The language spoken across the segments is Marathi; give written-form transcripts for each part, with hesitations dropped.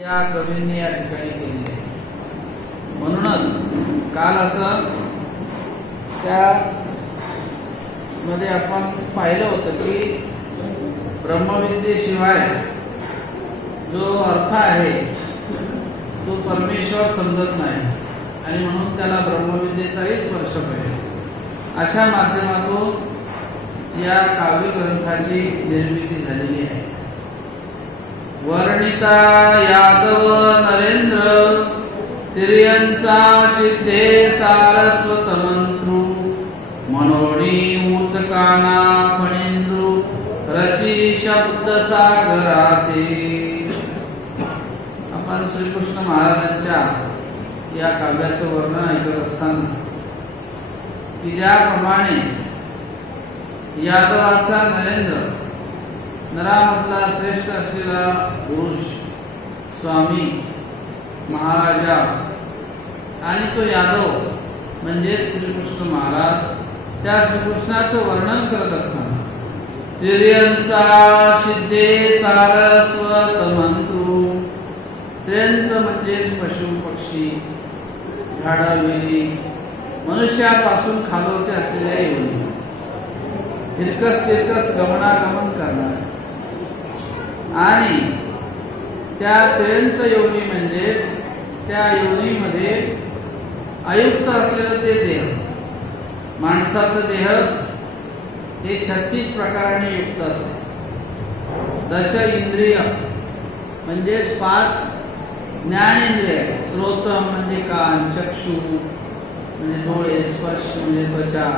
या कवींनी या ठिकाणी केलेली आहे. म्हणूनच काल असं त्यामध्ये आपण पाहिलं होतं की ब्रह्मविद्येशिवाय जो अर्थ आहे तो परमेश्वर समजत नाही आणि म्हणून त्याला ब्रह्मविद्येचाही स्पर्श पाहिजे. अशा माध्यमातून या काव्य ग्रंथाची निर्मिती झालेली आहे. वर्णिता यादव नरेंद्र तिर्यंचा सिद्धे सारस्वत मंत्रु मनोणी उचकाना फणेंद्रू रची शब्द सागराते. आपण श्रीकृष्ण महाराजांच्या या काव्याचं वर्णन ऐकत असताना की ज्याप्रमाणे यादवाचा नरेंद्र नरामधला श्रेष्ठ असलेला पुरुष स्वामी महाराजा आणि तो यादव म्हणजे श्रीकृष्ण महाराज त्या श्रीकृष्णाचं वर्णन करत असताना तिर्यंचा सिद्धे सारस्वत मंत्रु तिर्यंच म्हणजे पशु पक्षी झाडं वेली मनुष्यापासून खालोते असलेल्या योनी तिरकस तिरकस गमनागमन करणार आणि त्या तिर्यंच योनी म्हणजेच त्या योनीमध्ये अयुक्त असलेलं ते देह. माणसाचं देह हे 36 प्रकाराने युक्त असते. दश इंद्रिय म्हणजे 5 ज्ञानेंद्रिय. श्रोत्र म्हणजे कान, चक्षु म्हणजे डोळे, स्पर्श म्हणजे त्वचा,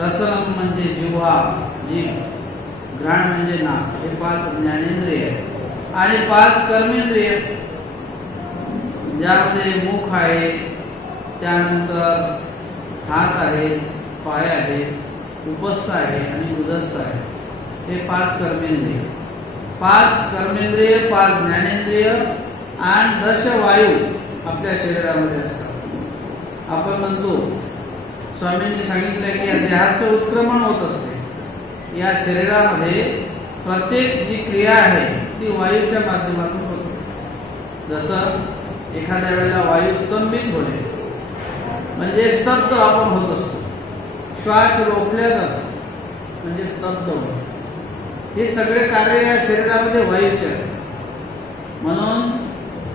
रसनम म्हणजे जिव्हा जीभ, घ्राण म्हणजे नाक. हे 5 ज्ञानेंद्रिय आणि 5 कर्मेंद्रिय ज्यामध्ये मुख आहे, त्यानंतर हात आहे, पाय आहे, उपस्थ आहे आणि उदस्थ आहे. हे 5 कर्मेंद्रिय. 5 कर्मेंद्रिय, 5 ज्ञानेंद्रिय आणि 10 वायू आपल्या शरीरामध्ये असतात. आपण म्हणतो स्वामींनी सांगितलं की या देहाचं उत्क्रमण होत असते. या शरीरामध्ये प्रत्येक जी क्रिया आहे ती वायूच्या माध्यमातून होते. जसं एखाद्या वेळेला वायू स्तंभित होणे म्हणजे स्तब्ध आपण होत असतो. श्वास रोखल्या जातात म्हणजे स्तब्ध होणे. हे सगळे कार्य या शरीरामध्ये वायूचे असतात. म्हणून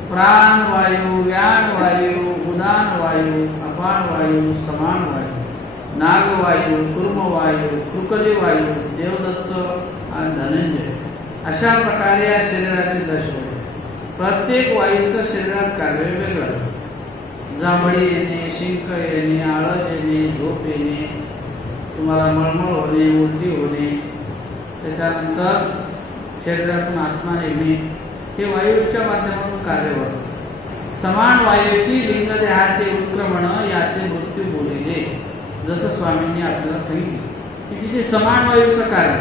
प्राण वायू, व्यान वायू, उदान वायू, अपान वायू, समान वायू, नागवायू, कुर्मवायू, कृकली वायू, देवदत्त आणि धनंजय अशा प्रकारे या शरीराचे 10 वायू. प्रत्येक वायूचं शरीरात कार्य वेगळं. जांभळी येणे, शिंक येणे, आळस येणे, झोप येणे, तुम्हाला मळमळ होणे, उलटी होणे, त्याच्यानंतर शरीरातून आत्मा येणे, हे वायूच्या माध्यमातून कार्य होतं. समान वायूशी लिंगदेहाचे उत्क्रमण याचे मृत्यू बोलिजे. जसं स्वामींनी आपल्याला सांगितलं की तिथे समान वायूचं कार्य.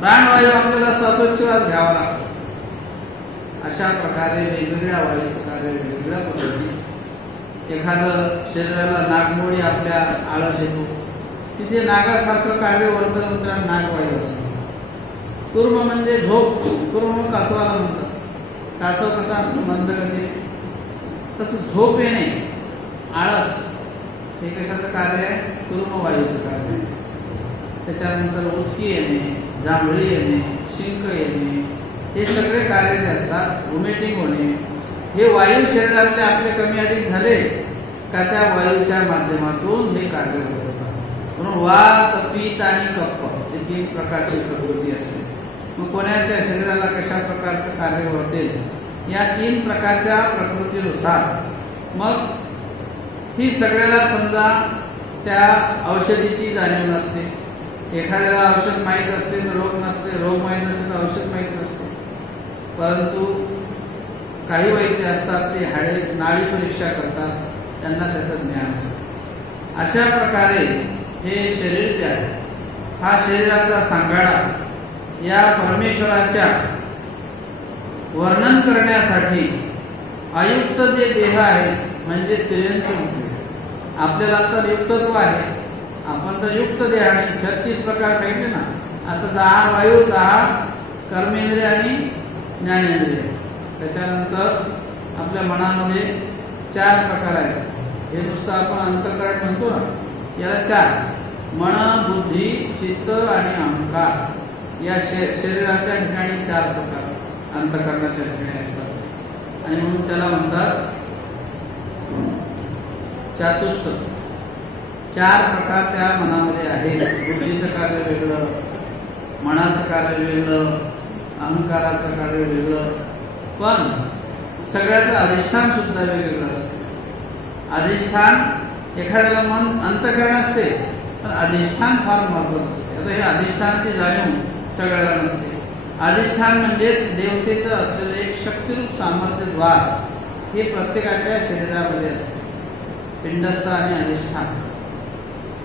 प्राणवायू आपल्याला श्वासोच्छवास घ्यावा लागतो. अशा प्रकारे वेगवेगळ्या वायूचं कार्य वेगवेगळ्या पद्धतीने. एखादं शरीराला नागमोडी आपल्या आळस येतो, तिथे नागासारखं कार्य वर्तन नागवायू असतो. कुर्म म्हणजे झोप. कुर्म कासवाला म्हणतात. कासव कसा असतो मंदगती, तसं झोप येणे, आळस हे कशाचं कार्य आहे? कुर्म वायूचं कार्य आहे. त्याच्यानंतर उचकी येणे, जांभळी येणे, शिंक येणे, हे सगळे कार्य जे असतात. व्हॉमिटिंग होणे, हे वायू शरीरातले आपले कमी अधिक झाले का त्या वायूच्या माध्यमातून हे कार्य होत होतात. म्हणून वात, पित्त आणि कफ हे 3 प्रकारची प्रकृती असते. मग कोणाच्या शरीराला कशा प्रकारचं कार्य होते या 3 प्रकारच्या प्रकृतीनुसार मग ही सगळ्याला समजा त्या औषधीची जाणीव नसते. एखाद्याला औषध माहीत असते तर रोग नसते, रोग माहीत नसते तर औषध माहीत नसते. परंतु काही वैद्य असतात ते हाडे नाडी परीक्षा करतात, त्यांना त्याचं ज्ञान असतं. अशा प्रकारे हे शरीर जे आहे हा शरीराचा सांगाडा या परमेश्वराच्या वर्णन करण्यासाठी अयुक्त जे देह आहे म्हणजे तिर्यंच मुक्त. आपल्याला तर युक्तत्व आहे, आपण तर युक्त देहाने 36 प्रकार सांगितले ना. आता 10 वायू, 10 कर्मेंद्रिय आणि ज्ञानेंद्रिय त्याच्यानंतर आपल्या मनामध्ये 4 प्रकार आहेत. हे नुसतं आपण अंतःकरण म्हणतो ना, याला 4 मन, बुद्धी, चित्त आणि अहंकार या शरीराच्या ठिकाणी 4 प्रकार अंतःकरणाच्या ठिकाणी असतात आणि म्हणून त्याला म्हणतात चातुष्ट. 4 प्रकार त्या मनामध्ये आहेत. बुद्धीचं कार्य वेगळं, मनाचं कार्य वेगळं, अहंकाराचं कार्य वेगळं, पण सगळ्याचं अधिष्ठान सुद्धा वेगवेगळं असतं. अधिष्ठान एखाद्याला मन अंतःकरण असते, पण अधिष्ठान फार महत्वाचं असते. आता हे अधिष्ठानाची जाणीव सगळ्याला नसते. अधिष्ठान म्हणजेच देवतेचं असलेलं एक शक्तिरूप सामर्थ्य द्वार हे प्रत्येकाच्या शरीरामध्ये असते. पिंडस्थ आणि अधिष्ठान.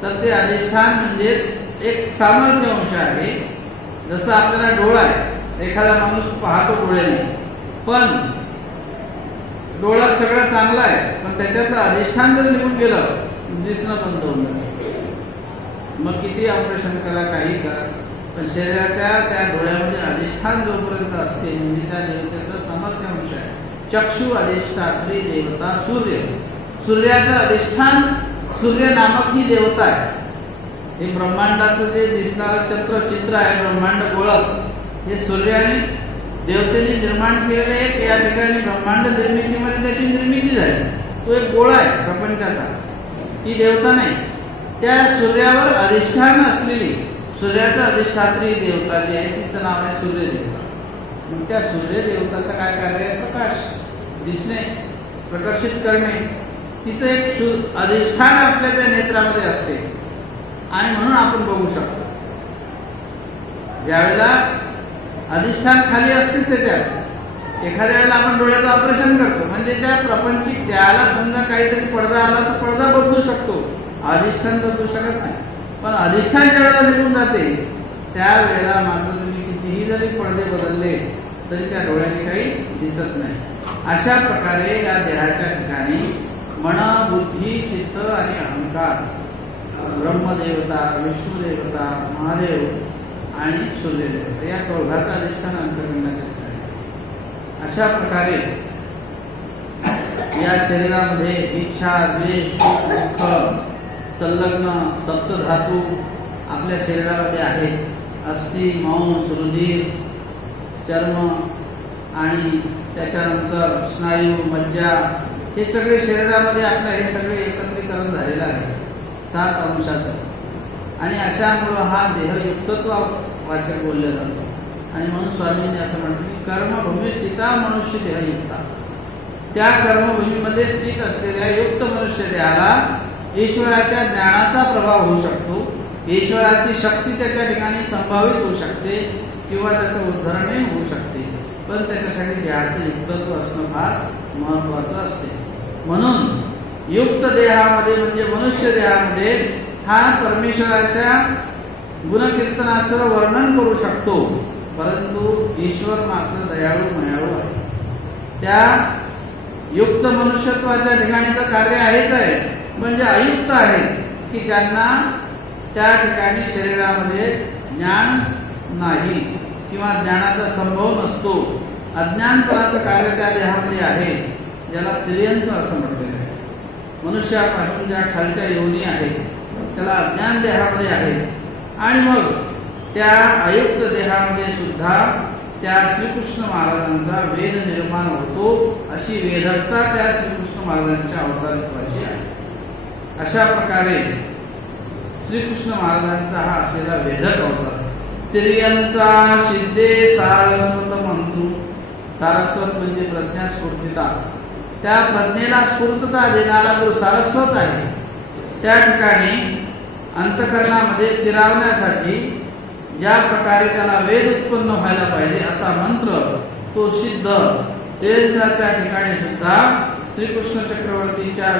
तर ते अधिष्ठान म्हणजेच एक सामर्थ्य अंश आहे. जसं आपल्याला डोळा आहे, एखादा माणूस पाहतो डोळ्याने, पण डोळा सगळं चांगला आहे, पण त्याच्यातलं अधिष्ठान जर निघून गेलं, दिसणं बंद होऊन जातं. मग किती ऑपरेशन करा, काही करा, पण शरीराच्या त्या डोळ्यामध्ये अधिष्ठान जोपर्यंत असते, म्हणजे त्या देवतेचं सामर्थ्य अंश आहे. चक्षु अधिष्ठात्री देवता सूर्य. सूर्याचं अधिष्ठान सूर्य नामक ही देवता आहे. हे ब्रह्मांडाचं जे दिसणारं चित्र आहे, ब्रह्मांड गोळक, हे सूर्याने देवतेने निर्माण केलेलं एक या ठिकाणी ब्रह्मांड निर्मितीमध्ये त्याची निर्मिती झाली. तो एक गोळा आहे प्रपंचाचा, ती देवता नाही. त्या सूर्यावर अधिष्ठान असलेली सूर्याचं अधिष्ठात्री देवता जी आहे तिचं नाव आहे सूर्यदेवता. मग त्या सूर्यदेवताचं काय कार्य आहे? प्रकाश, दिसणे, प्रकर्षित करणे. तिचं एक अधिष्ठान आपल्या त्या नेत्रामध्ये असते आणि म्हणून आपण बघू शकतो. ज्यावेळेला अधिष्ठान खाली असतेच त्याच्यात, एखाद्या वेळेला आपण डोळ्याचं ऑपरेशन करतो, म्हणजे त्या प्रपंचिक त्याला समजा काहीतरी पडदा आला तर पडदा बदलू शकतो, अधिष्ठान बदलू शकत नाही. पण अधिष्ठान ज्या वेळेला निघून जाते त्यावेळेला मात्र तुम्ही कितीही जरी पडदे बदलले तरी त्या डोळ्याने काही दिसत नाही. अशा प्रकारे या देहाच्या ठिकाणी मन, बुद्धी, चित्त आणि अहंकार, ब्रह्मदेवता, विष्णुदेवता, महादेव आणि सूर्यदेवता या 4घाचं अधिष्ठान अंतःकरणाचे आहे. अशा प्रकारे या शरीरामध्ये इच्छा, द्वेष, दुःख, संलग्न सप्तधातू आपल्या शरीरामध्ये आहेत. अस्थि, मांस, रुधिर, चर्म आणि त्याच्यानंतर स्नायू, मज्जा, हे सगळे शरीरामध्ये आपलं हे सगळे एकत्रीकरण झालेलं आहे 7 अंशाचं. आणि अशामुळं हा देहयुक्तत्व वाचक बोलले जातो. आणि म्हणून स्वामींनी असं म्हटलं की कर्मभूमी स्थिता मनुष्य देहयुक्ता. त्या कर्मभूमीमध्ये स्थित असलेल्या युक्त मनुष्य देहाला ईश्वराच्या ज्ञानाचा प्रभाव होऊ शकतो, ईश्वराची शक्ती त्याच्या ठिकाणी संभावित होऊ शकते किंवा त्याचं उद्धरणही होऊ शकते. पण त्याच्यासाठी देहाचं युक्तत्व असणं फार महत्वाचं असते. म्हणून युक्त देहामध्ये म्हणजे मनुष्य देहामध्ये हा परमेश्वराच्या गुणकीर्तनाचं वर्णन करू शकतो, परंतु ईश्वर मात्र दयाळू मयाळू आहे. त्या युक्त मनुष्यत्वाच्या ठिकाणी तर कार्य आहेच आहे, म्हणजे अयुक्त आहे की ज्यांना त्या ठिकाणी शरीरामध्ये ज्ञान नाही किंवा ज्ञानाचा संभव नसतो. अज्ञानपणाचं कार्य त्या देहामध्ये आहे, ज्याला तिर्यंचं असं म्हटलेलं आहे. मनुष्यापासून ज्या खालच्या योनी आहेत त्याला अज्ञान देहामध्ये आहे. आणि मग त्या अयुक्त देहामध्ये सुद्धा त्या श्रीकृष्ण महाराजांचा वेद निर्माण होतो. अशी वेदकता त्या श्रीकृष्ण महाराजांच्या अवतारित्वाची आहे. अशा प्रकारे श्रीकृष्ण महाराजांचा हा असलेला वेदक अवतार. तिर्यंचा सिद्धे सारस्वत म्हणतो. सारस्वत म्हणजे प्रज्ञा स्फूर्तिता. त्या प्रज्ञेला स्फूर्तता देणारा जो सारस्वत आहे त्या ठिकाणी अंतःकरणामध्ये स्थिरावण्यासाठी ज्या प्रकारे त्याला वेद उत्पन्न व्हायला पाहिजे असा मंत्र तो सिद्ध तिर्यंचाच्या ठिकाणी सुद्धा श्रीकृष्ण चक्रवर्तीच्या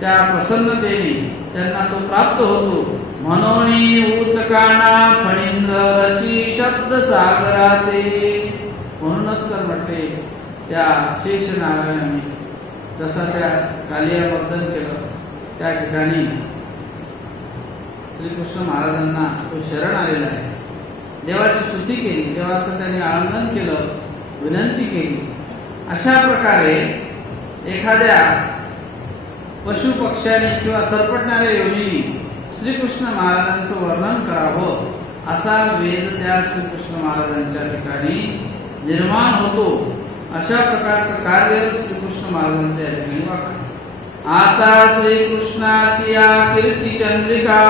त्या प्रसन्नतेने त्यांना तो प्राप्त होतो. म्हणोनी उचकाना फणींद्र रची शब्द सागराते. म्हणूनच तर म्हटले त्या शेष नारायणाने जसा त्या कालियावर्धन केलं त्या ठिकाणी श्रीकृष्ण महाराजांना तो शरण आलेला आहे. देवाची स्तुती केली, देवाचं त्यांनी आळंगन केलं, विनंती केली अशा प्रकारे एखाद्या पशु पक्ष्याने किंवा सरपटणाऱ्या योनीने श्रीकृष्ण महाराजांचं वर्णन करावं असा वेद त्या श्रीकृष्ण महाराजांच्या ठिकाणी निर्माण होतो. अशा प्रकारचं कार्य श्रीकृष्ण महाराजांच्या ठिकाणी वाटतं. आता श्रीकृष्णाची या कीर्ती चंद्रिका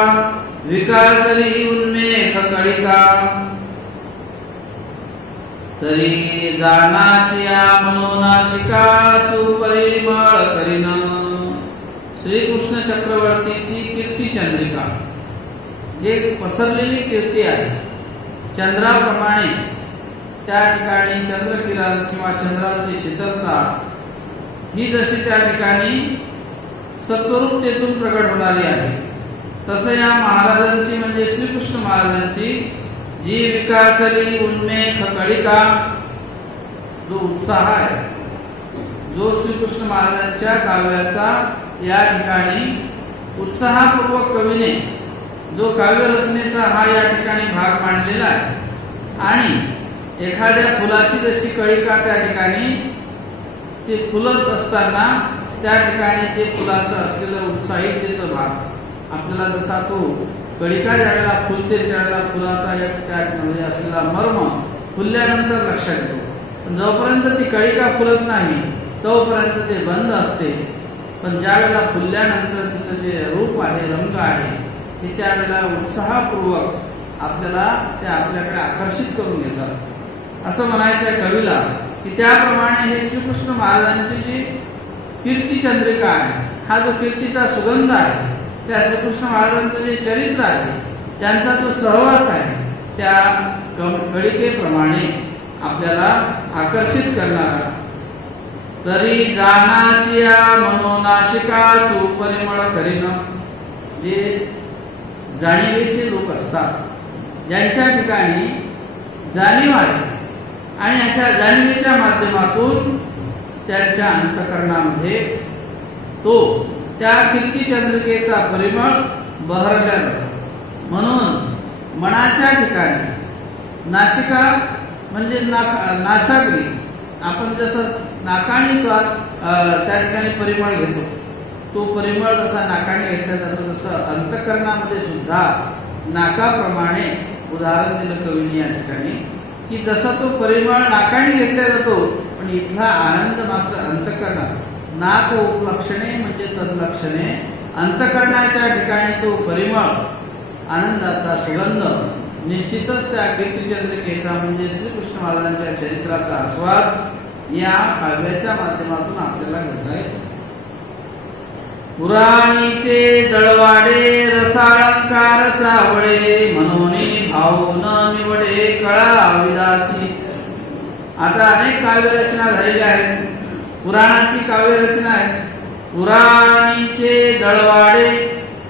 विकासली उन्मेष कळिका तरी जानाची या मनोनाशिका सुपरिमळ करीन. श्रीकृष्ण चक्रवर्तीची कीर्ती चंद्रिका जे पसरलेली कीर्ती आहे चंद्राप्रमाणे त्या ठिकाणी चंद्रकिरण किंवा चंद्राची शीतलता ही जशी त्या ठिकाणी सत्वरूपतेतून प्रगट होणारी आहे तसं या महाराजांची म्हणजे श्रीकृष्ण महाराजांची जी विकासली उन्मेष कळिका जो उत्साह आहे जो श्रीकृष्ण महाराजांच्या काव्याचा या ठिकाणी उत्साहपूर्वक कवीने जो काव्य रचनेचा हा या ठिकाणी भाग मांडलेला आहे आणि एखाद्या फुलाची जशी कळिका त्या ठिकाणी ते फुलत असताना त्या ठिकाणी ते फुलाचं असलेलं उत्साहितेचा भाग आपल्याला जसा तो कळिका ज्यावेळेला फुलते त्यावेळेला फुलाचा त्यामध्ये असलेला मर्म फुलल्यानंतर लक्षात येतो. पण जोपर्यंत ती कळिका फुलत नाही तोपर्यंत ते बंद असते. पण ज्या वेळेला फुलल्यानंतर तिचं जे रूप आहे रंग आहे ते त्यावेळेला उत्साहपूर्वक आपल्याला ते आपल्याकडे आकर्षित करून घेतात. असं म्हणायचं आहे कवीला की त्याप्रमाणे हे श्रीकृष्ण महाराजांची जी कीर्ती चंद्रिका आहे हा जो कीर्तीचा सुगंध आहे त्या श्रीकृष्ण महाराजांचं जे चरित्र आहे त्यांचा जो सहवास आहे त्या कळिकेप्रमाणे आपल्याला आकर्षित करणारा. तरी जानाची या मनोनाशिका सुपरिमळ करीन. जे जाणीवेचे लोक असतात ज्यांच्या ठिकाणी जाणीव आहे आणि अशा जाणीवेच्या माध्यमातून त्यांच्या अंतःकरणामध्ये तो त्या कीर्ती चंद्रिकेचा परिमळ बहरल्या जातो. म्हणून मनाच्या ठिकाणी नाशिका म्हणजे नासागरी आपण जसं नाकाने स्वाद त्या ठिकाणी परिमळ घेतो तो परिमळ जसा नाकाने घेतला जातो तसं अंतःकरणामध्ये सुद्धा नाकाप्रमाणे उदाहरण दिलं कवीने या ठिकाणी की जसा तो परिमळ नाकाने घेतला जातो पण इथला आनंद मात्र अंतःकरणात. नाक उपलक्षणे म्हणजे तदलक्षणे अंतःकरणाच्या ठिकाणी तो परिमळ आनंदाचा सुगंध निश्चितच त्या कीर्तिचंद्रिकेचा म्हणजे श्रीकृष्ण महाराजांच्या चरित्राचा आस्वाद या काव्याच्या माध्यमातून आपल्याला घेता येतो. पुराणीचे दळवाडे रसाळंकार सावळे मनोनी भाऊ न निवडे कळा विदासी. आता अनेक काव्यरचना झालेल्या आहेत. पुराणाची काव्यरचना आहे. पुराणीचे दळवाडे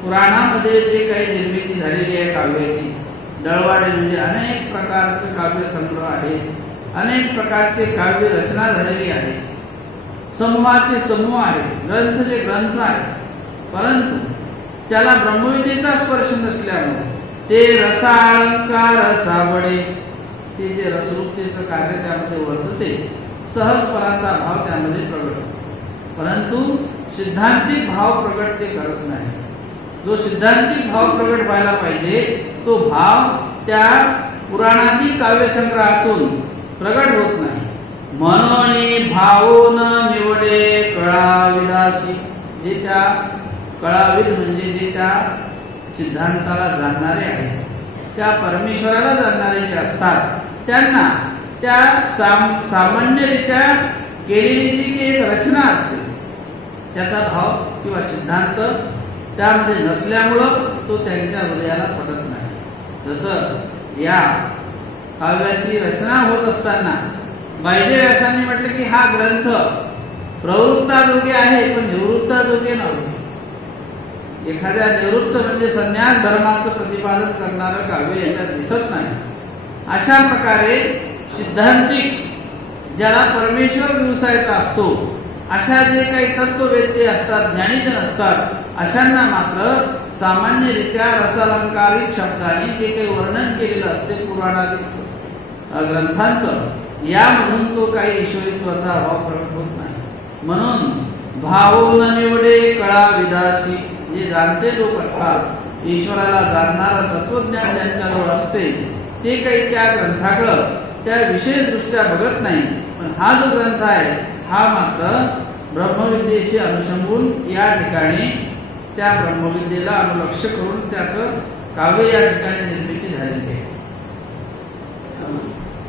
पुराणामध्ये जे काही निर्मिती झालेली आहे काव्याची दळवाडे म्हणजे अनेक प्रकारचे काव्य संग्रह आहेत. अनेक प्रकारचे काव्य रचना झालेली आहे. समूहाचे समूह आहेत. ग्रंथचे ग्रंथ आहेत. परंतु त्याला ब्रह्मविद्येचा स्पर्श नसल्यामुळे ते रसाळंकार सावळे ते जे रसरूपतेचं कार्य त्यामध्ये वर्तते सहजपणाचा भाव त्यामध्ये प्रगट होतो. परंतु सिद्धांतिक भाव प्रगट ते करत नाही. जो सिद्धांतिक भाव प्रगट व्हायला पाहिजे तो भाव त्या पुराणातील काव्यसंग्रहातून प्रगट होत नाही. मनोनी भावून निवडे कळाविलासी. जे त्या कळाविद म्हणजे जे त्या सिद्धांताला जाणणारे आहेत त्या परमेश्वराला जाणणारे जे असतात त्यांना त्या सामान्यरित्या केलेली जी की एक रचना असते त्याचा भाव किंवा सिद्धांत त्यामध्ये नसल्यामुळं तो त्यांच्या हृदयाला पडत नाही. जसं या काव्याची रचना होत असताना वायदे व्यासांनी म्हटलं की हा ग्रंथ प्रवृत्ताजोगे आहे पण निवृत्ताजोगे नव्हते. एखाद्या निवृत्त म्हणजे संन्यास धर्माचं प्रतिपादन करणारं काव्य याच्यात दिसत नाही. अशा प्रकारे सिद्धांतिक ज्याला परमेश्वर दिवसायचा असतो अशा जे काही तत्ववेत्ते असतात ज्ञानीजन असतात अशांना मात्र सामान्यरित्या रसालंकारिक शब्दांनी जे काही वर्णन केलेलं असते पुराणातील ग्रंथांचं यामधून तो काही ईश्वरित्वाचा अभाव प्रकट होत नाही. म्हणून भावून निवडे कळा विदासी, जे जाणते लोक असतात, ईश्वराला जाणणारं तत्वज्ञान ज्यांच्याजवळ असते, ते काही त्या ग्रंथाकडं त्या विशेष दृष्ट्या बघत नाही. पण हा जो ग्रंथ आहे हा मात्र ब्रह्मविद्येशी अनुषंगून या ठिकाणी त्या ब्रह्मविद्येला अनुलक्ष करून त्याचं काव्य या ठिकाणी निर्मिती झालेली आहे.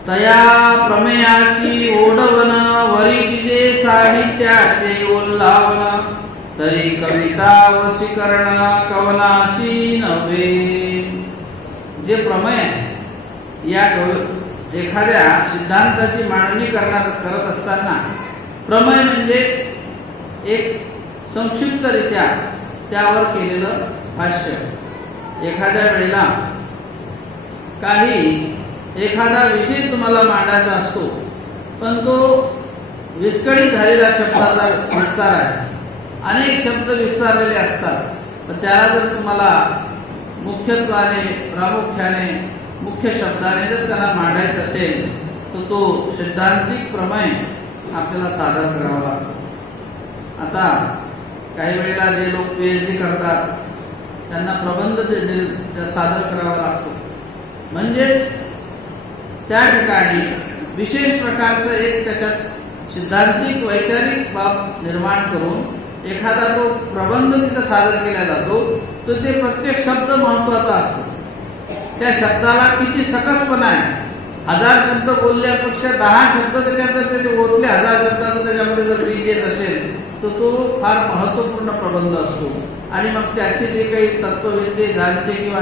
तया प्रमेयाची ओढवण वरी दिजे साहित्याचे ओल्लावण, तरी कविता वशीकरण कवनाशी नव्हे. जे प्रमेय या एखाद्या सिद्धांताची मांडणी करत असताना, प्रमेय म्हणजे एक संक्षिप्तरित्या त्यावर केलेलं भाष्य. एखाद्या वेळेला एखादा विषय तुम्हाला मांडायचा असतो, पण तो विस्कळीत झालेला शब्दाचा विस्तार आहे. अनेक शब्द विस्तारलेले असतात, तर त्याला जर तुम्हाला मुख्यत्वाने प्रामुख्याने मुख्य शब्दाने जर त्याला मांडायचं असेल, तर तो सिद्धांतिक प्रमेय आपल्याला सादर करावा लागतो. आता काही वेळेला जे लोक PhD करतात त्यांना प्रबंध सादर करावा लागतो. म्हणजेच त्या ठिकाणी विशेष प्रकारचं एक त्याच्यात सिद्धांतिक वैचारिक बाब निर्माण करून एखादा तो प्रबंध तिथं सादर केला जातो, तर ते प्रत्येक शब्द महत्वाचा असतो. त्या शब्दाला किती सकसपणा आहे. 1000 शब्द बोलल्यापेक्षा 10 शब्द त्याच्यात ते ओतले, 1000 शब्दाचं त्याच्यामध्ये जर बीज येत असेल, तर तो फार महत्वपूर्ण प्रबंध असतो. आणि मग त्याचे जे काही तत्ववेत्ते जाणते किंवा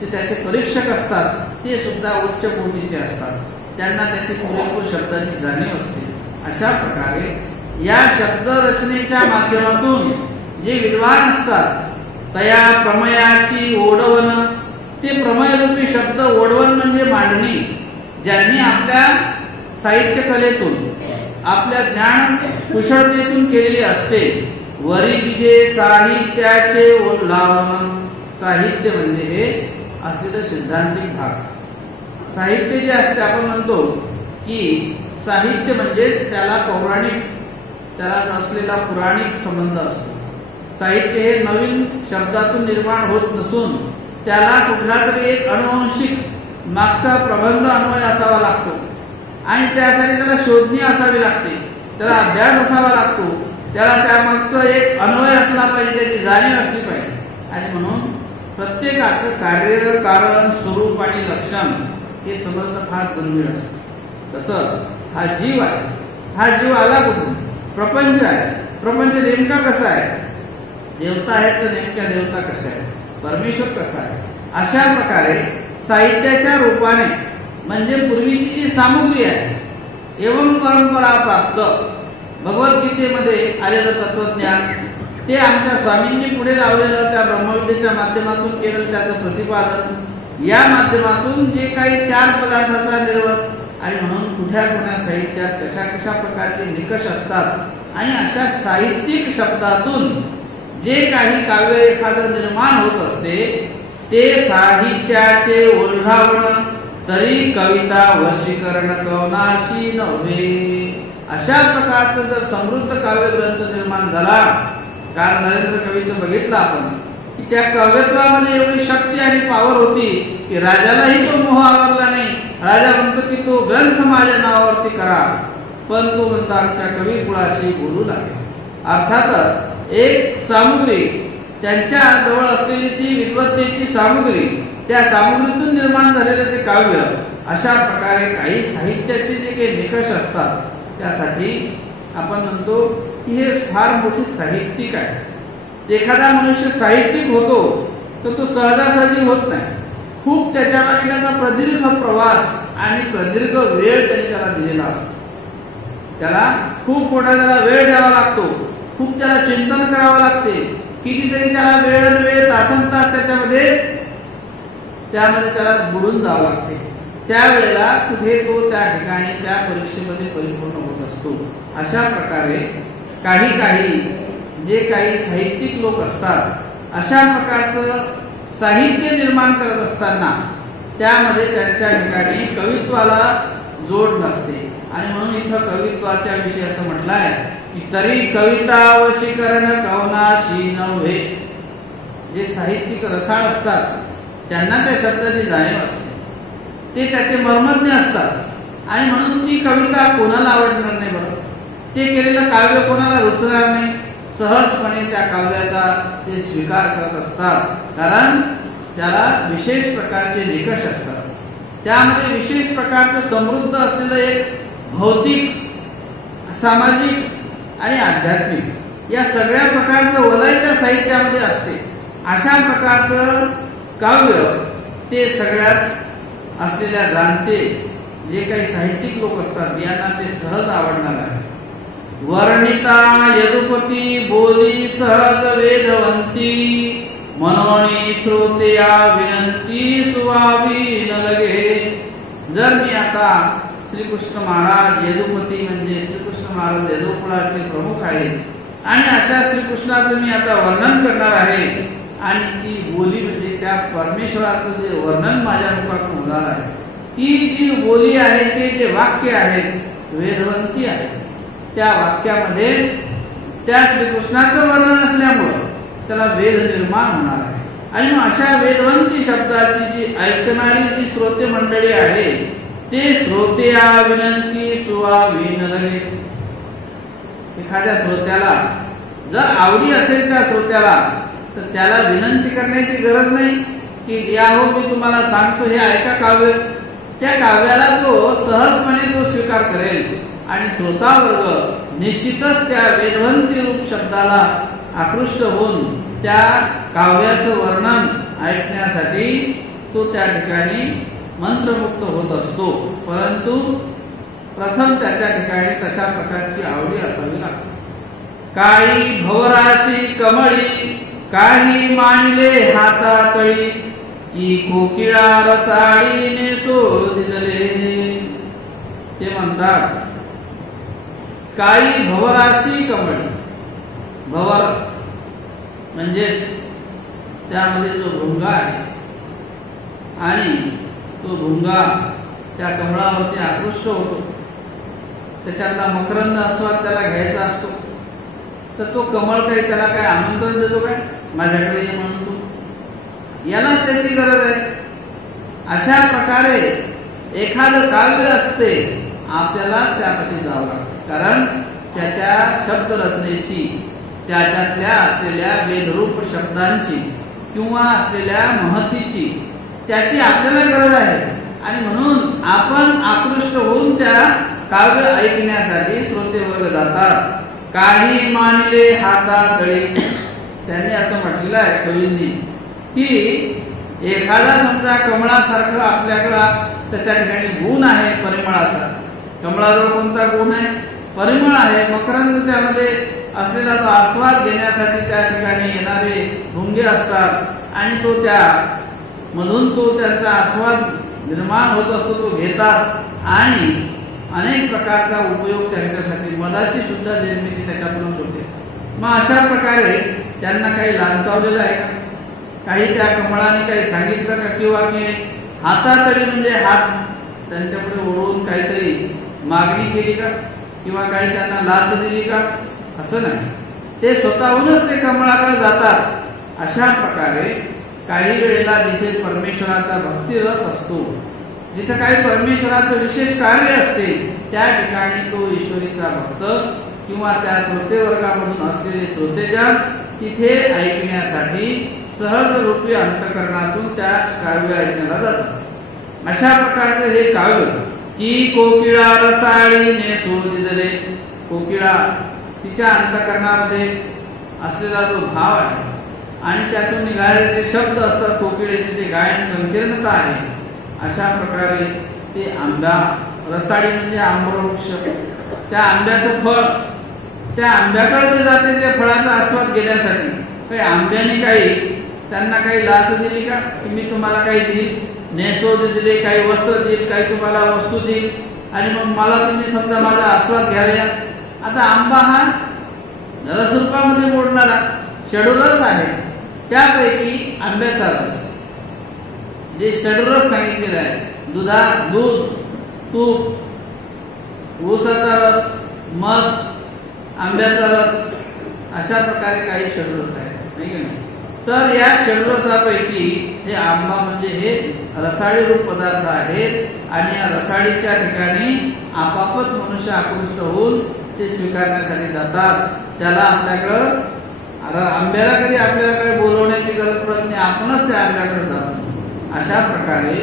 ते त्याचे परीक्षक असतात, ते सुद्धा उच्च कोटीचे असतात. त्यांना त्याची पुरेपूर शब्दाची जाणीव असते. अशा प्रकारे या शब्द रचनेच्या माध्यमातून जे विद्वान असतात, तया प्रमेयाची ओढवण, ते प्रमेयरूपी शब्द ओढवण म्हणजे मांडणी, ज्यांनी आपल्या साहित्य कलेतून आपल्या ज्ञान कुशलतेतून केलेली असते. वरी दिजे साहित्याचे ओल्लावण, साहित्य म्हणजे हे असलेलं सिद्धांतिक भाग. साहित्य जे असते, आपण म्हणतो की साहित्य म्हणजेच त्याला पौराणिक, त्याला असलेला पुराणिक संबंध असतो. साहित्य हे नवीन शब्दातून निर्माण होत नसून त्याला कुठला तरी एक अनुवंशिक मागचा प्रबंध अन्वय असावा लागतो आणि त्यासाठी त्याला शोधणी असावी लागते, त्याला अभ्यास असावा लागतो, त्याला त्यामागचं एक अन्वय असला पाहिजे, त्याची जाणीव असली पाहिजे. आणि म्हणून प्रत्येकाचं कार्य, कारण, स्वरूप आणि लक्षण हे समजणं फार दुर्मिळ असतं. तसं हा जीव आहे, हा जीव आला कुठून? प्रपंच आहे. प्रपंच नेमका कसा आहे? देवता आहे तर नेमक्या देवता कशा आहे? परमेश्वर कसा आहे? अशा प्रकारे साहित्याच्या रूपाने म्हणजे पूर्वीची जी सामुग्री आहे, एवं परंपरा प्राप्त भगवद्गीतेमध्ये आलेलं तत्वज्ञान, ते आमच्या स्वामींनी पुढे लावलेलं त्या ब्रह्मविद्येच्या माध्यमातून केलेलं त्याचं प्रतिपादन, या माध्यमातून जे काही 4 पदार्थाचा निर्वच आणि म्हणून कुठल्या साहित्यात कशा कशा प्रकारचे निकष असतात आणि अशा साहित्यिक शब्दातून जे काही काव्य एखादं निर्माण होत असते, ते साहित्याचे ओल्हावण, तरी कविता वशीकरण कवनाशी नव्हे. अशा प्रकारचं जर समृद्ध काव्य ग्रंथ निर्माण झाला, काल नरेंद्र कवीचं बघितलं आपण की त्या काव्यत्वामध्ये एवढी शक्ती आणि पावर होती की राजालाही तो मोह आवरला नाही. राजा म्हणतो की तो ग्रंथ माझ्या नावावरती करा, पण तो म्हणतो आमच्या कवी कुळाशी बोलू लागेल. अर्थातच एक सामुग्री, त्यांच्या जवळ असलेली ती विद्वत्तेची सामुग्री, त्या सामुग्रीतून निर्माण झालेलं ते काव्य. अशा प्रकारे काही साहित्याचे जे काही निकष असतात, त्यासाठी आपण म्हणतो की हे फार मोठी साहित्यिक आहे. एखादा मनुष्य साहित्यिक होतो तर तो सहजासहजी होत नाही. खूप त्याच्यामागे त्याचा प्रदीर्घ प्रवास आणि प्रदीर्घ वेळ त्यांनी त्याला दिलेला असतो. त्याला खूप मोठा त्याला वेळ द्यावा लागतो, खूप त्याला चिंतन करावं लागते, कितीतरी त्याला वेळ तासनतास त्यामध्ये त्याला बुडून जावं लागते. त्यावेळेला कुठे तो त्या ठिकाणी त्या परीक्षेमध्ये परिपूर्ण होत असतो. अशा प्रकारे काही जे काही साहित्यिक लोक असतात, अशा प्रकारचं साहित्य निर्माण करत असताना त्यामध्ये त्यांच्या ठिकाणी कवित्वाला जोड नसते. आणि म्हणून इथं कवित्वाच्या विषयी असं म्हटलं आहे की तरी कविता वशीकरण कवनाशी नव्हे. जे साहित्यिक रसाळ असतात त्यांना त्या शब्दाची जाणीव असते, ते त्याचे मर्मज्ञ असतात आणि म्हणून ती कविता कोणाला आवडणार नाही बरं, ते केलेलं काव्य कोणाला रुचणार नाही. सहजपणे त्या काव्याचा ते स्वीकार करत असतात, कारण त्याला विशेष प्रकारचे निकष असतात. त्यामध्ये विशेष प्रकारचं समृद्ध असलेलं एक भौतिक, सामाजिक आणि आध्यात्मिक या सगळ्या प्रकारचं वलय त्या साहित्यामध्ये असते. अशा प्रकारचं काव्य ते सगळ्याच असलेल्या जाणते जे काही साहित्यिक लोक असतात यांना ते सहज आवडणार आहे. वर्णिता यदुपती बोली सहज वेदवंती, मनोनी श्रोतेया विनंती सुवावी न लगे. जर मी आता श्रीकृष्ण महाराज यदुपती म्हणजे श्रीकृष्ण महाराज यदुकुळाचे प्रमुख आहेत आणि अशा श्रीकृष्णाचं मी आता वर्णन करणार आहे आणि ती बोली म्हणजे त्या परमेश्वराचं जे वर्णन माझ्या मुखातून होणार आहे, ती जी बोली आहे ते जे वाक्य आहेत वेदवंती आहे. त्या वाक्यामध्ये त्या श्रीकृष्णाचं वर्णन असल्यामुळं त्याला वेद निर्माण होणार आहे. आणि मग अशा वेदवंती शब्दाची जी ऐकणारी जी श्रोते मंडळी आहे ते श्रोतेया विनंती सुवावी न लगे. एखाद्या श्रोत्याला जर आवडी असेल त्या श्रोत्याला तर त्याला विनंती करण्याची गरज नाही की या हो मी तुम्हाला सांगतो हे ऐका काव्य. त्या काव्याला तो सहजपणे तो स्वीकार करेल आणि श्रोता वर्ग निश्चितच त्या वेदवंती रूप शब्दाला आकृष्ट होऊन त्या काव्याचं वर्णन ऐकण्यासाठी तो त्या ठिकाणी मंत्रमुक्त होत असतो. परंतु प्रथम त्याच्या ठिकाणी तशा प्रकारची आवडी असावी लागते. काही भवराशी कमळी काही मांडले हातातळी, की कोकिळा रसाळीने शोधिले. ते म्हणतात काही भवराशी कमळी. भवर म्हणजेच त्यामध्ये जो भृंगा आहे आणि तो भृंगा त्या कमळावरती आकृष्ट होतो, त्याच्यातला मकरंद आस्वाद त्याला घ्यायचा असतो. तर तो कमळ काही त्याला काय आमंत्रण देतो काय माझ्याकडे ये म्हणून, तू यालाच त्याची गरज आहे. अशा प्रकारे एखादं काव्य असते आपल्यालाच त्यापाशी जावं लागतं, कारण त्याच्या शब्द रचनेची त्याच्यातल्या असलेल्या वेदरूप शब्दांची किंवा असलेल्या महतीची त्याची आपल्याला गरज आहे. आणि म्हणून आपण आकृष्ट होऊन त्या काव्य ऐकण्यासाठी श्रोते वर्ग जातात. काही मानले हातातळी. त्यांनी असं म्हटलेलं आहे कवींनी की एखादा समजा कमळासारखं आपल्याकडं त्याच्या ठिकाणी गुण आहे परिमळाचा. कमळाजवळ कोणता गुण आहे? परिमळ आहे. मकरंद त्यामध्ये असलेला तो आस्वाद घेण्यासाठी त्या ठिकाणी येणारे भुंगे असतात आणि तो त्या मधून तो त्यांचा आस्वाद निर्माण होत असतो, तो घेतात आणि अनेक प्रकारचा उपयोग त्यांच्यासाठी मधाची सुद्धा निर्मिती त्याच्यातून होते. मग अशा प्रकारे त्यांना काही लांचावलेलं आहे का? काही त्या कमळाने काही सांगितलं का? किंवा की हातातळी म्हणजे हात त्यांच्यापुढे ओढून काहीतरी मागणी केली का? किंवा काही त्यांना लाच दिली का? असं नाही. ते स्वतःहूनच ते कमळाकडे जातात. अशा प्रकारे काही वेळेला जिथे परमेश्वराचा भक्तिरस असतो, जिथे काही परमेश्वराचं विशेष कार्य असते, त्या ठिकाणी तो ईश्वरीचा भक्त किंवा त्या श्रोते वर्गामधून असलेले श्रोतेजन तिथे ऐकण्यासाठी सहज रूपी अंतःकरणातून त्या काव्य ऐकण्याला जातात. अशा प्रकारचं हे काव्य की कोकिळा रसाळीने शोधिले. कोकिळा तिच्या अंतःकरणामध्ये असलेला जो भाव आहे आणि त्यातून निघालेले जे शब्द असतात, कोकिळेचे जे गायन संकीर्णता आहे, अशा प्रकारे ते आंबा, रसाळी म्हणजे आंबवृक्ष, त्या आंब्याचं फळ, त्या आंब्याकडे ते जाते त्या फळाचा आस्वाद घेण्यासाठी. काही आंब्याने काही त्यांना काही लाच दिली का? की मी तुम्हाला काही देईल, नेसोद दिले, काही वस्त्र देईल, काही तुम्हाला वस्तू देईल आणि मग मला तुम्ही समजा माझा आस्वाद घ्यायला. आता आंबा हा रसरूपामध्ये मोडणारा षडरस आहे. त्यापैकी आंब्याचा रस जे षडरस सांगितलेला आहे, दूध, तूप, ऊसाचा रस, मध, आंब्याचा रस, अशा प्रकारे काही षड्रस आहेत, नाही की नाही? तर या षड्रसापैकी हे आंबा म्हणजे हे रसाळी रूप पदार्थ आहेत आणि या रसाळीच्या ठिकाणी आपापच मनुष्य आकृष्ट होऊन ते स्वीकारण्यासाठी जातात. त्याला आपल्याकडं आंब्याला कधी आपल्याकडे बोलवण्याची गरज पडत नाही, आपणच त्या आंब्याकडे जातो. अशा प्रकारे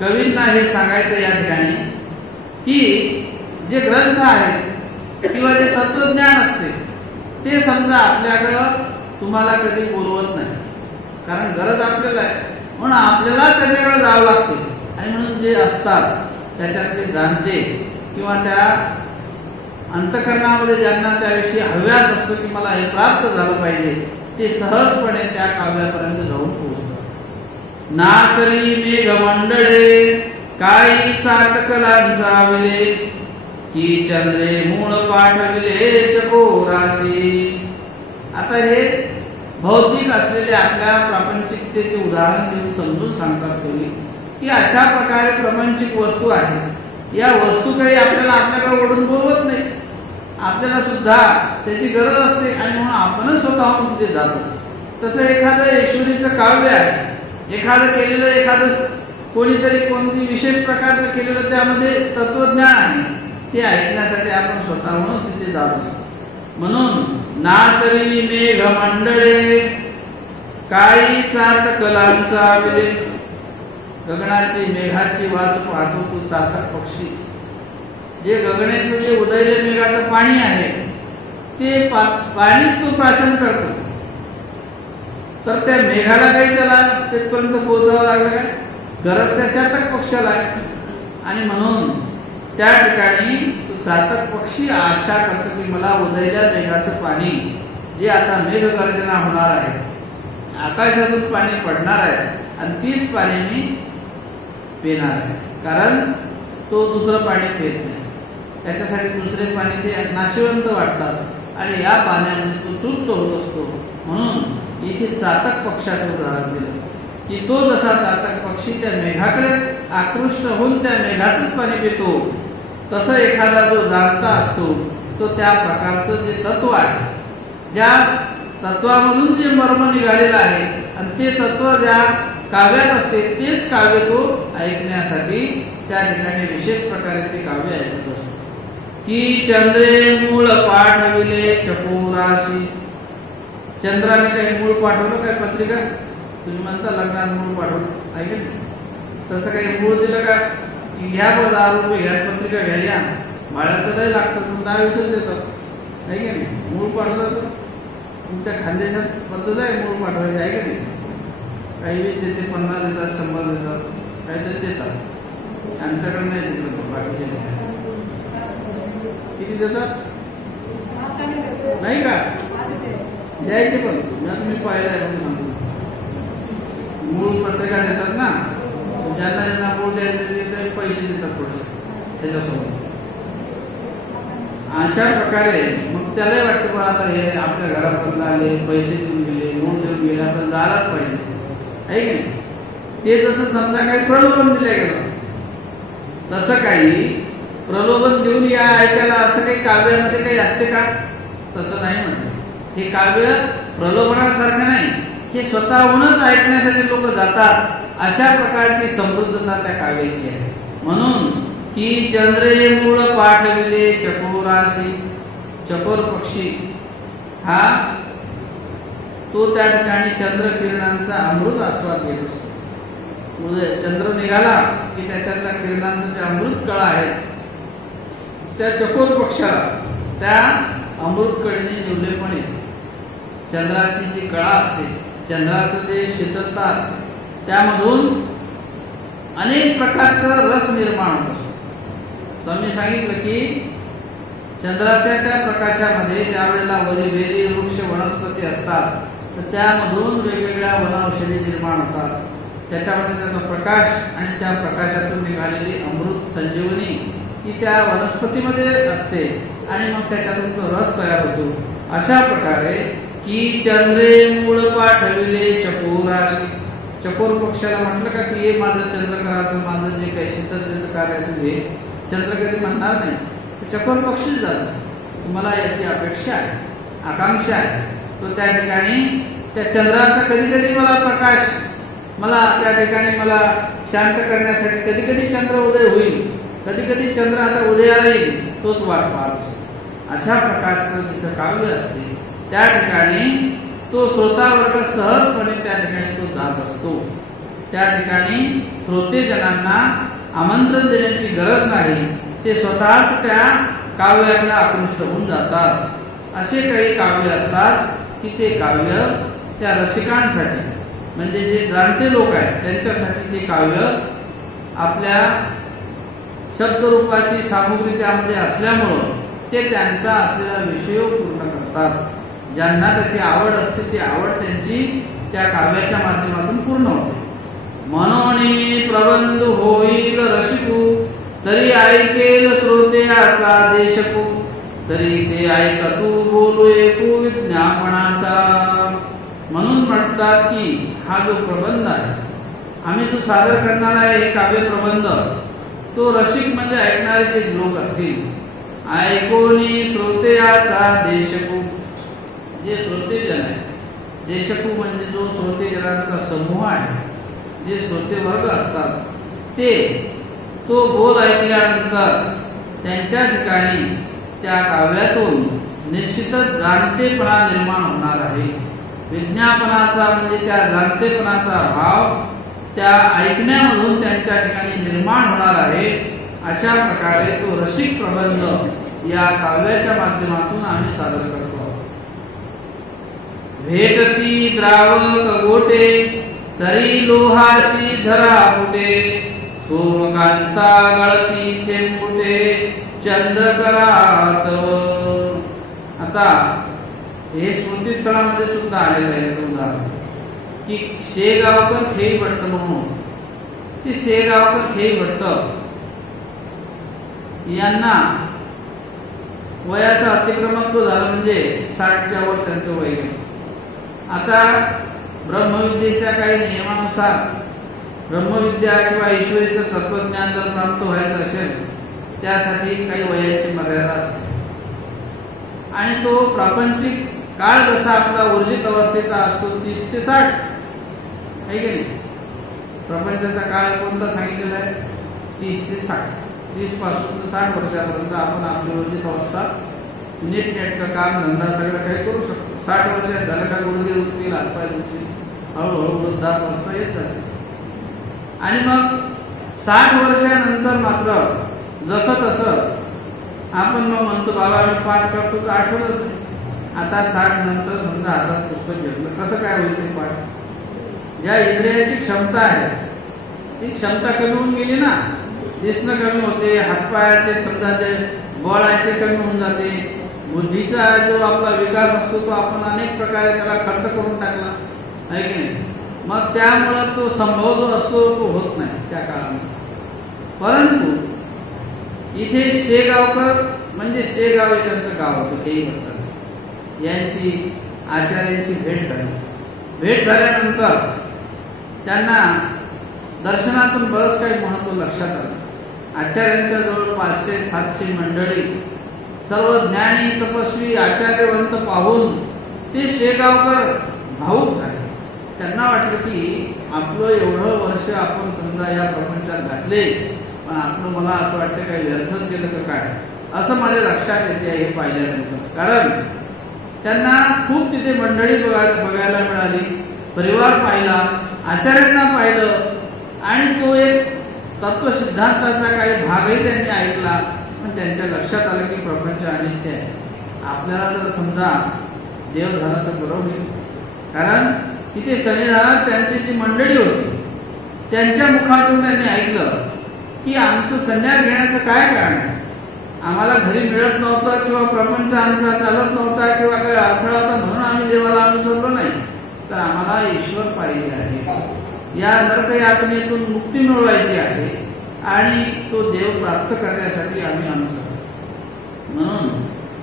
कवींना हे सांगायचं या ठिकाणी की जे ग्रंथ आहेत किंवा जे तत्वज्ञान असते ते समजा आपल्याकडं तुम्हाला कधी बोलवत नाही, कारण गरज आपल्याला आहे, म्हणून आपल्याला त्याच्याकडे जावं लागते. आणि म्हणून जे असतात त्याच्यातले जाणते किंवा त्या अंतःकरणामध्ये ज्यांना त्याविषयी हव्यास असतो की मला हे प्राप्त झालं पाहिजे, ते सहजपणे त्या काव्यापर्यंत जाऊन पोहोचतात. ना तरी मेघ मंडळे काही चाटकलांचा विले, की चंद्रे मूळ पाठविले चकोराशी. आता हे भौतिक असलेले आपल्या प्रापंचिकतेचे उदाहरण देऊन समजून सांगतात कवी की अशा प्रकारे प्रापंचिक वस्तू आहेत, या वस्तू काही आपल्याला आपल्याकडे ओढून बोलवत नाही, आपल्याला सुद्धा त्याची गरज असते आणि म्हणून आपणच स्वतःहून तिथे जातो. तसं एखादं ईश्वरीचं काव्य आहे, एखादं केलेलं, एखादं कोणीतरी कोणती विशेष प्रकारचं केलेलं त्यामध्ये तत्वज्ञान आहे, ते ऐकण्यासाठी आपण स्वतःहूनच तिथे जात असतो. म्हणून ना तरी मेघ मंडळे काही चातकलांचा विले, गगनाची मेघाची वास पाहतो तू चातक पक्षी. जे गगनाचं जे उदयले मेघाचं पाणी आहे ते पाणीच तू प्राशन करतो, तर त्या मेघाला काही त्याला तिथपर्यंत पोहोचावं लागलं काय? गरज त्या चातक पक्षाला आहे. आणि म्हणून त्या ठिकाणी चातक पक्षी आशा करतो की मला उदयल्या मेघाचं पाणी, जे आता मेघगर्जना होणार आहे, आकाशातून पाणी पडणार आहे आणि तीच पाणी मी पिणार आहे, कारण तो दुसरं पाणी पित नाही. त्याच्यासाठी दुसरे पाणी ते नाशिवंत वाटतात आणि या पाण्यामध्ये तो तृप्त होत असतो. म्हणून इथे चातक पक्षाचं उदाहरण दिलं की तो जसा चातक पक्षी त्या मेघाकडे आकृष्ट होऊन त्या मेघाचंच पाणी पितो, तसं एखादा जो जाणता असतो तो त्या प्रकारचं जे तत्व आहे, ज्या तत्वामधून जे मर्म निघालेलं आहे आणि ते तत्व ज्या काव्यात असते तेच काव्य तो ऐकण्यासाठी त्या ठिकाणी विशेष प्रकारे ते काव्य ऐकत असतो. की चंद्रे मूळ पाठविले चकोराशी. चंद्राने काही मूळ पाठवलं काय? पत्रिका तुम्ही म्हणता लग्नात मूळ पाठवलं आहे की तसं काही मूळ दिलं का? घ्या बरं 10 रुपये घ्या, पत्रिका घ्या, या भाड्याचं लय लागतं, तुम्ही 10 दिवसात देतात, आहे की नाही? मूळ पाठवलं तुमच्या खानदेशात पद्धत आहे मूळ पाठवायची, आहे की नाही? काही वेळेस देते 50 देतात, 100 देतात, काहीतरी देतात. आमच्याकडे नाही देतात, बाकीचे किती देतात नाही का? द्यायचे पण तुम्ही पाहिलं आहे म्हणून मूळ पत्रिका देतात ना, ज्यांना ज्यांना मूळ द्यायचे पैसे देतात थोडेसे त्याच्यासोबत. अशा प्रकारे मग त्यालाही वाटतं बा आता हे आपल्या घरापर्यंत आले, पैसे देऊन गेले, मूळ देऊन गेले, आपण जायलाच पाहिजे, आहे की नाही? ते जसं समजा काही प्रलोभन दिलं गेलं, तसं काही प्रलोभन देऊन या ऐकायला असं काही काव्यामध्ये काही असते का? तसं नाही म्हणते. हे काव्य प्रलोभनासारखं नाही, हे स्वतःहूनच ऐकण्यासाठी लोक जातात. अशा प्रकारची समृद्धता त्या काव्याची आहे. म्हणून की चंद्रे मूळ पाठविले चकोराशी. चकोर पक्षी हा तो त्या ठिकाणी चंद्र किरणांचा अमृत आस्वाद घेत असतो. चंद्र निघाला की त्याच्यातल्या किरणांचं जे अमृत कळा आहे त्या चकोर पक्षाला त्या अमृत कळीने जेवलेपण येते. चंद्राची जी कळा असते, चंद्राचं जे शीतलता असते, त्यामधून अनेक प्रकारचा रस निर्माण होत असतो. तर मी सांगितलं की चंद्राच्या त्या प्रकाशामध्ये ज्या वेळेला वेली वृक्ष वनस्पती असतात तर त्यामधून वेगवेगळ्या वनौषधी निर्माण होतात. त्याच्यामध्ये त्याचा प्रकाश आणि त्या प्रकाशातून निघालेली अमृत संजीवनी ही त्या वनस्पतीमध्ये असते आणि मग त्याच्यातून तो रस तयार होतो. अशा प्रकारे की चंद्रे मूळ पाठविले चकोराशी. चकोर पक्षाला म्हटलं का की हे माझं चंद्रकराचं, माझं जे काही शीतल कार्याचं हे चंद्र कधी म्हणणार नाही, चकोर पक्षी जातो, मला याची अपेक्षा आहे, आकांक्षा आहे. तो त्या ठिकाणी त्या चंद्राचा कधी कधी मला प्रकाश, मला त्या ठिकाणी मला शांत करण्यासाठी कधी कधी चंद्र उदय होईल, कधी कधी चंद्र आता उदयाला येईल, तोच वाट पाहतो. अशा प्रकारचं जिथं काव्य असते त्या ठिकाणी तो श्रोतावर्ग सहजपणे त्या ठिकाणी तो जात असतो. त्या ठिकाणी श्रोतेजनांना आमंत्रण देण्याची गरज नाही, ते स्वतःच त्या काव्याला आकृष्ट होऊन जातात. असे काही काव्य असतात की ते काव्य त्या रसिकांसाठी, म्हणजे जे जाणते लोक आहेत त्यांच्यासाठी ते काव्य आपल्या शब्दरूपाची सामुग्री त्यामध्ये असल्यामुळं ते त्यांचा असलेला विषय पूर्ण करतात. ज्यांना त्याची आवड असते ती आवड त्यांची त्या काव्याच्या माध्यमातून पूर्ण होते. मनोनी प्रबंध होईल रसिकू, तरी ऐकेल श्रोत्याचा देशकू, तरी ते ऐकतू बोलू ऐकू विज्ञापनाचा. म्हणून म्हणतात की हा जो प्रबंध आहे, आम्ही जो सादर करणार आहे हे काव्य प्रबंध, तो रसिक म्हणजे ऐकणारे जे लोक असतील, ऐकोनी श्रोत्याचा देशकू, जे श्रोतेजन आहे, देशकू म्हणजे जो श्रोतेजनांचा समूह आहे, जे श्रोते वर्ग असतात ते तो बोल ऐकल्यानंतर त्यांच्या ठिकाणी त्या काव्यातून निश्चितच जाणतेपणा निर्माण होणार आहे. विज्ञापनाचा म्हणजे त्या जाणतेपणाचा भाव त्या ऐकण्यामधून त्यांच्या ठिकाणी निर्माण होणार आहे. अशा प्रकारे तो रसिक प्रबंध या काव्याच्या माध्यमातून आम्ही सादर करतो. भेटती द्रावक गोटे, तरी लोहाशी धरा फुटे, सोमकांता गळती थेंबुटे, चंद्रकरात. आता हे स्मृतीस्थळामध्ये सुद्धा आलेलं आहे उदाहरण की शेगावकर खेळी भट्ट म्हणून, ती शेगावकर खेळी भट्ट यांना वयाचं अतिक्रमत्व झालं, म्हणजे 60च्या वर त्यांचं वय गेलं. आता ब्रह्मविद्येच्या काही नियमानुसार ब्रह्मविद्या किंवा ईश्वरीचं तत्वज्ञान जर प्राप्त व्हायचं असेल त्यासाठी काही वयाची मर्यादा असते, आणि तो प्रापंचिक काळ जसा आपला ऊर्जित अवस्थेचा असतो 30 ते 60 आहे की नाही. प्रपंचाचा काळ कोणता सांगितलेला आहे? 30 ते 60. 30 पासून ते 60 वर्षापर्यंत आपण आपली ऊर्जित अवस्था नीटनेटकं काम धंदा सगळं काही करू शकतो. 60 वर्षात झालं का गुडघे दुखतील, हातपाय दुखतील, हळूहळू वृद्धावस्था येत जाते. आणि मग 60 वर्षानंतर मात्र जसं तसं आपण मग म्हणतो बाबा आम्ही पाठ करतो तर आठवतच नाही. आता 60 नंतर समजा हातात पुस्तक घेतलं, कसं काय होईल ते पाठ? ज्या इंद्रियाची क्षमता आहे ती क्षमता कमी होऊन गेली ना, दिसणं कमी होते, हातपायाचे समजा जे बळ आहे ते कमी होऊन जाते. बुद्धीचा जो आपला विकास असतो तो आपण अनेक प्रकारे त्याला खर्च करून टाकला आहे की नाही. मग त्यामुळे तो संभव जो असतो तो होत नाही त्या काळामध्ये. परंतु इथे शेगावकर म्हणजे शेगाव हे त्यांचं गाव होतं, तेही म्हणतात. यांची आचार्यांची भेट झाली. भेट झाल्यानंतर त्यांना दर्शनातून बरंच काही महत्व लक्षात आलं. आचार्यांच्या जवळ 500-700 मंडळी, सर्व ज्ञानी तपस्वी आचार्यवंत पाहून ते शेगावकर भावूक झाले. त्यांना वाटलं की आपलं एवढं वर्ष आपण समजा या प्रपंचात घातले, पण आपलं मला असं वाटतं काही व्यर्थच केलं का काय, असं माझ्या लक्षात येते हे पाहिल्यानंतर. कारण त्यांना खूप तिथे मंडळी बघायला मिळाली, परिवार पाहिला, आचार्यांना पाहिलं, आणि तो एक तत्वसिद्धांताचा काही भागही त्यांनी ऐकला. पण त्यांच्या लक्षात आलं की प्रपंच अनित्य आहे. आपल्याला जर समजा देव झाला तर बरोबर होईल. कारण तिथे शनिवारात त्यांची जी मंडळी होती त्यांच्या मुखातून त्यांनी ऐकलं की आमचं संन्यास घेण्याचं काय कारण आहे. आम्हाला घरी मिळत नव्हतं किंवा प्रपंच आमचा चालत नव्हता किंवा काही अडथळा होता म्हणून आम्ही देवाला अनुसरलो नाही, तर आम्हाला ईश्वर पाहिजे आहे. या नरकयातनेतून मुक्ती मिळवायची आहे आणि तो देव प्राप्त करण्यासाठी आम्ही अनुसरतो. म्हणून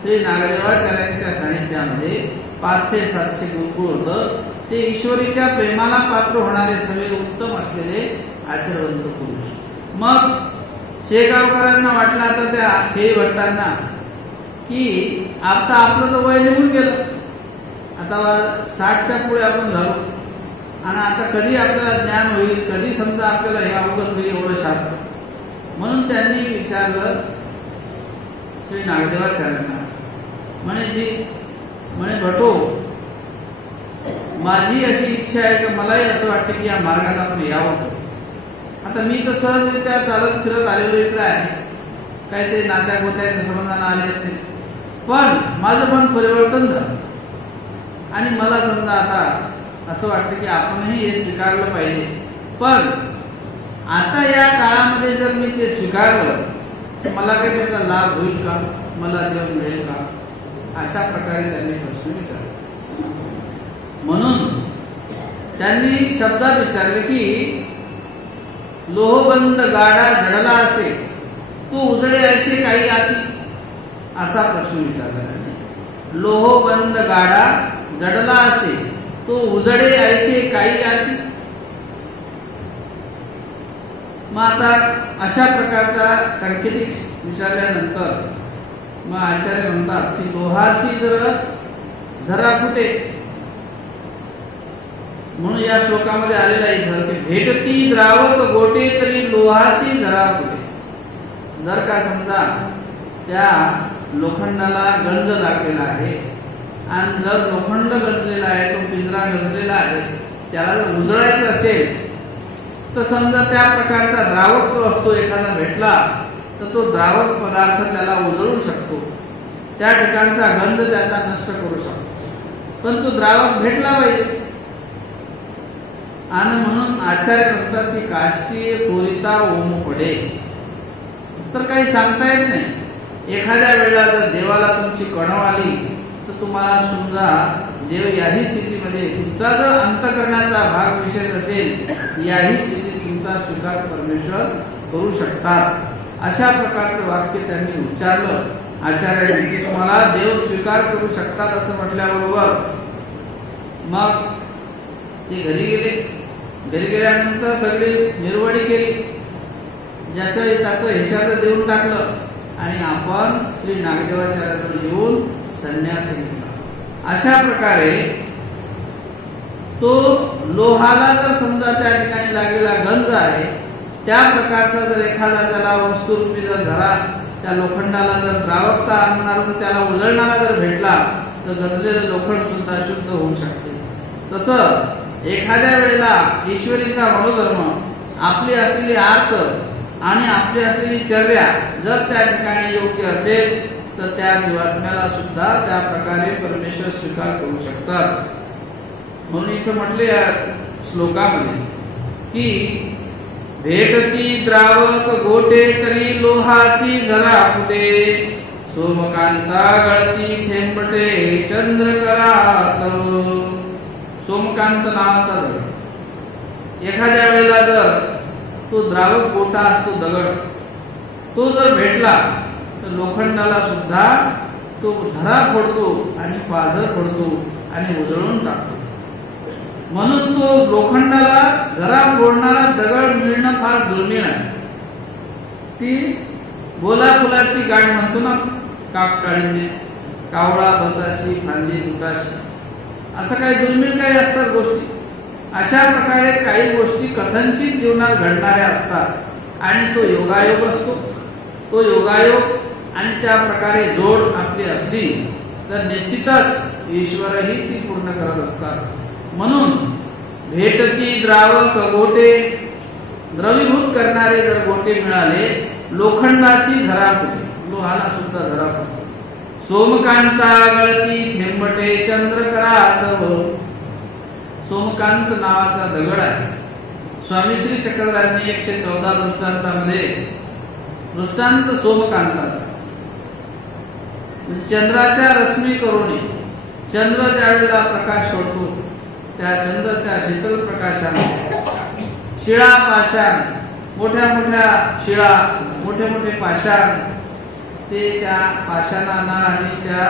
श्री नागदेवाचार्यांच्या सानिध्यामध्ये 500-700 गुरुकुळ होतं. ते ईश्वरीच्या प्रेमाला पात्र होणारे सगळे उत्तम असलेले आचरणवंत पुरुष. मग शेगावकरांना वाटलं आता त्या खेळी भट्टांना की आता आपलं तर वय निघून गेलं, आता 60च्या पुढे आपण झालो आणि आता कधी आपल्याला ज्ञान होईल, कधी समजा आपल्याला हे अवगत होईल एवढं शास्त्र. म्हणून त्यांनी विचारलं श्री नागदेवाचार्यांना, म्हणे भटो, माझी अशी इच्छा आहे की मलाही असं वाटतं की या मार्गाला आपण यावं. आता मी तर सहजरित्या चालत फिरत आलेलो इकडे आहे, काही ते नात्या गोत्याच्या संबंधानं आले असते, पण माझं पण परिवर्तन झालं आणि मला समजा आता असं वाटतं की आपणही हे स्वीकारलं पाहिजे. पण आता या काळामध्ये जर मी ते स्वीकारलं तर मला काही त्याचा लाभ होईल का, मला देव मिळेल का, अशा प्रकारे त्यांनी प्रश्न विचारला. म्हणून त्यांनी शब्दात विचारले की लोहबंद गाडा जडला असे तू उजळे असे काही आती, असा प्रश्न विचारला त्यांनी. लोहबंद गाडा जडला असे तो उजळे ऐसे काही आती. मग आता अशा प्रकारचा सांकेतिक विचारल्यानंतर मग आचार्य म्हणतात की लोहाशी जर झरा फुटे, म्हणून या श्लोकामध्ये आलेला आहे की भेटती द्रावक गोटे तरी लोहाशी झरा फुटे. जर का समजा त्या लोखंडाला गंज लागलेला आहे आणि जर लोखंड गंजलेला आहे, तो पिंजरा गंजलेला आहे, त्याला जर उजळायचं असेल तर समजा त्या प्रकारचा द्रावक तो असतो एखादा भेटला तर तो द्रावक पदार्थ त्याला उजळू शकतो, त्या ठिकाणचा गंध त्याचा नष्ट करू शकतो, पण तो द्रावक भेटला पाहिजे. आणि म्हणून आचार्य म्हणतात की काष्टी कोरिता ओम पडे. तर काही सांगता येत नाही. एखाद्या वेळेला जर देवाला तुमची कणव आली तर तुम्हाला समजा देव याही स्थितीमध्ये तुमचा जर अंतःकरणाचा भाग विशेष असेल, याही स्थितीत तुमचा स्वीकार परमेश्वर करू शकतात. अशा प्रकारचं वाक्य त्यांनी उच्चारलं आचार्यांनी. तुम्हाला देव स्वीकार करू शकतात असं म्हटल्याबरोबर मग ते घरी गेले. घरी गेल्यानंतर सगळी निर्वडी केली, ज्याचं त्याचं हिशाचं देऊन टाकलं आणि आपण श्री नागदेवाचार्याकडे येऊन संन्यास घेतला. अशा प्रकारे तो लोहाला जर समजा त्या ठिकाणी लागलेला गंज आहे, त्या प्रकारचा जर एखादा त्याला वस्तुरूपी जर झरा, त्या लोखंडाला जर द्रावकता आणणार त्याला उजळणारा जर भेटला तर गंजलेलं लोखंड सुद्धा शुद्ध होऊ शकते. तसं एखाद्या वेळेला ईश्वरीचा मनोधर्म, आपली असलेली आर्त आणि आपली असलेली चर्या जर त्या ठिकाणी योग्य असेल तर त्या जीवात्म्याला सुद्धा त्या प्रकारे परमेश्वर स्वीकार करू शकतात. म्हणून इथं म्हटले या श्लोकामध्ये की भेटती द्रावक गोटे तरी लोहासी झरा फुटे, सोमकांता गळती थेंबटे चंद्र करात. सोमकांत नावाचा दगड, एखाद्या वेळेला जर तो द्रावक गोटा असतो दगड, तो जर भेटला तर लोखंडाला सुद्धा तो झरा फोडतो आणि पाझर फोडतो आणि उजळून टाकतो. म्हणून तो लोखंडाला झरा फोडणारा दगड मिळणं फार दुर्मिळ आहे. ती बोला फुलाची गाठ म्हणतो ना, काकटाळीने कावळा बसाशी फांदी तुटाशी, असं काही दुर्मिळ काही असतात गोष्टी. अशा प्रकारे काही गोष्टी कथनचित जीवनात घडणाऱ्या असतात आणि तो योगायोग असतो. तो योगायोग आणि त्या प्रकारे जोड आपली असली तर निश्चितच ईश्वरही ती पूर्ण करत असतात. म्हणून भेटती द्रावक गोटे, द्रवीभूत करणारे जर गोटे मिळाले, लोखंडाशी झरा फुटे, लोहाला सुद्धा झरा फुटे. सोमकांता गळती थेंबटे चंद्र करात. सोमकांत नावाचा दगड आहे. स्वामी श्री चक्रधरांनी 114 दृष्टांतामध्ये दृष्टांत सोमकांताचा, चंद्राच्या रश्मी करून चंद्र ज्या वेळेला प्रकाश सोडतो त्या चंद्राच्या शीतल प्रकाशाने शिळा पाषाण, मोठ्या मोठ्या शिळा, मोठे मोठे पाषाण, ते त्या पाषाणांना आणि त्या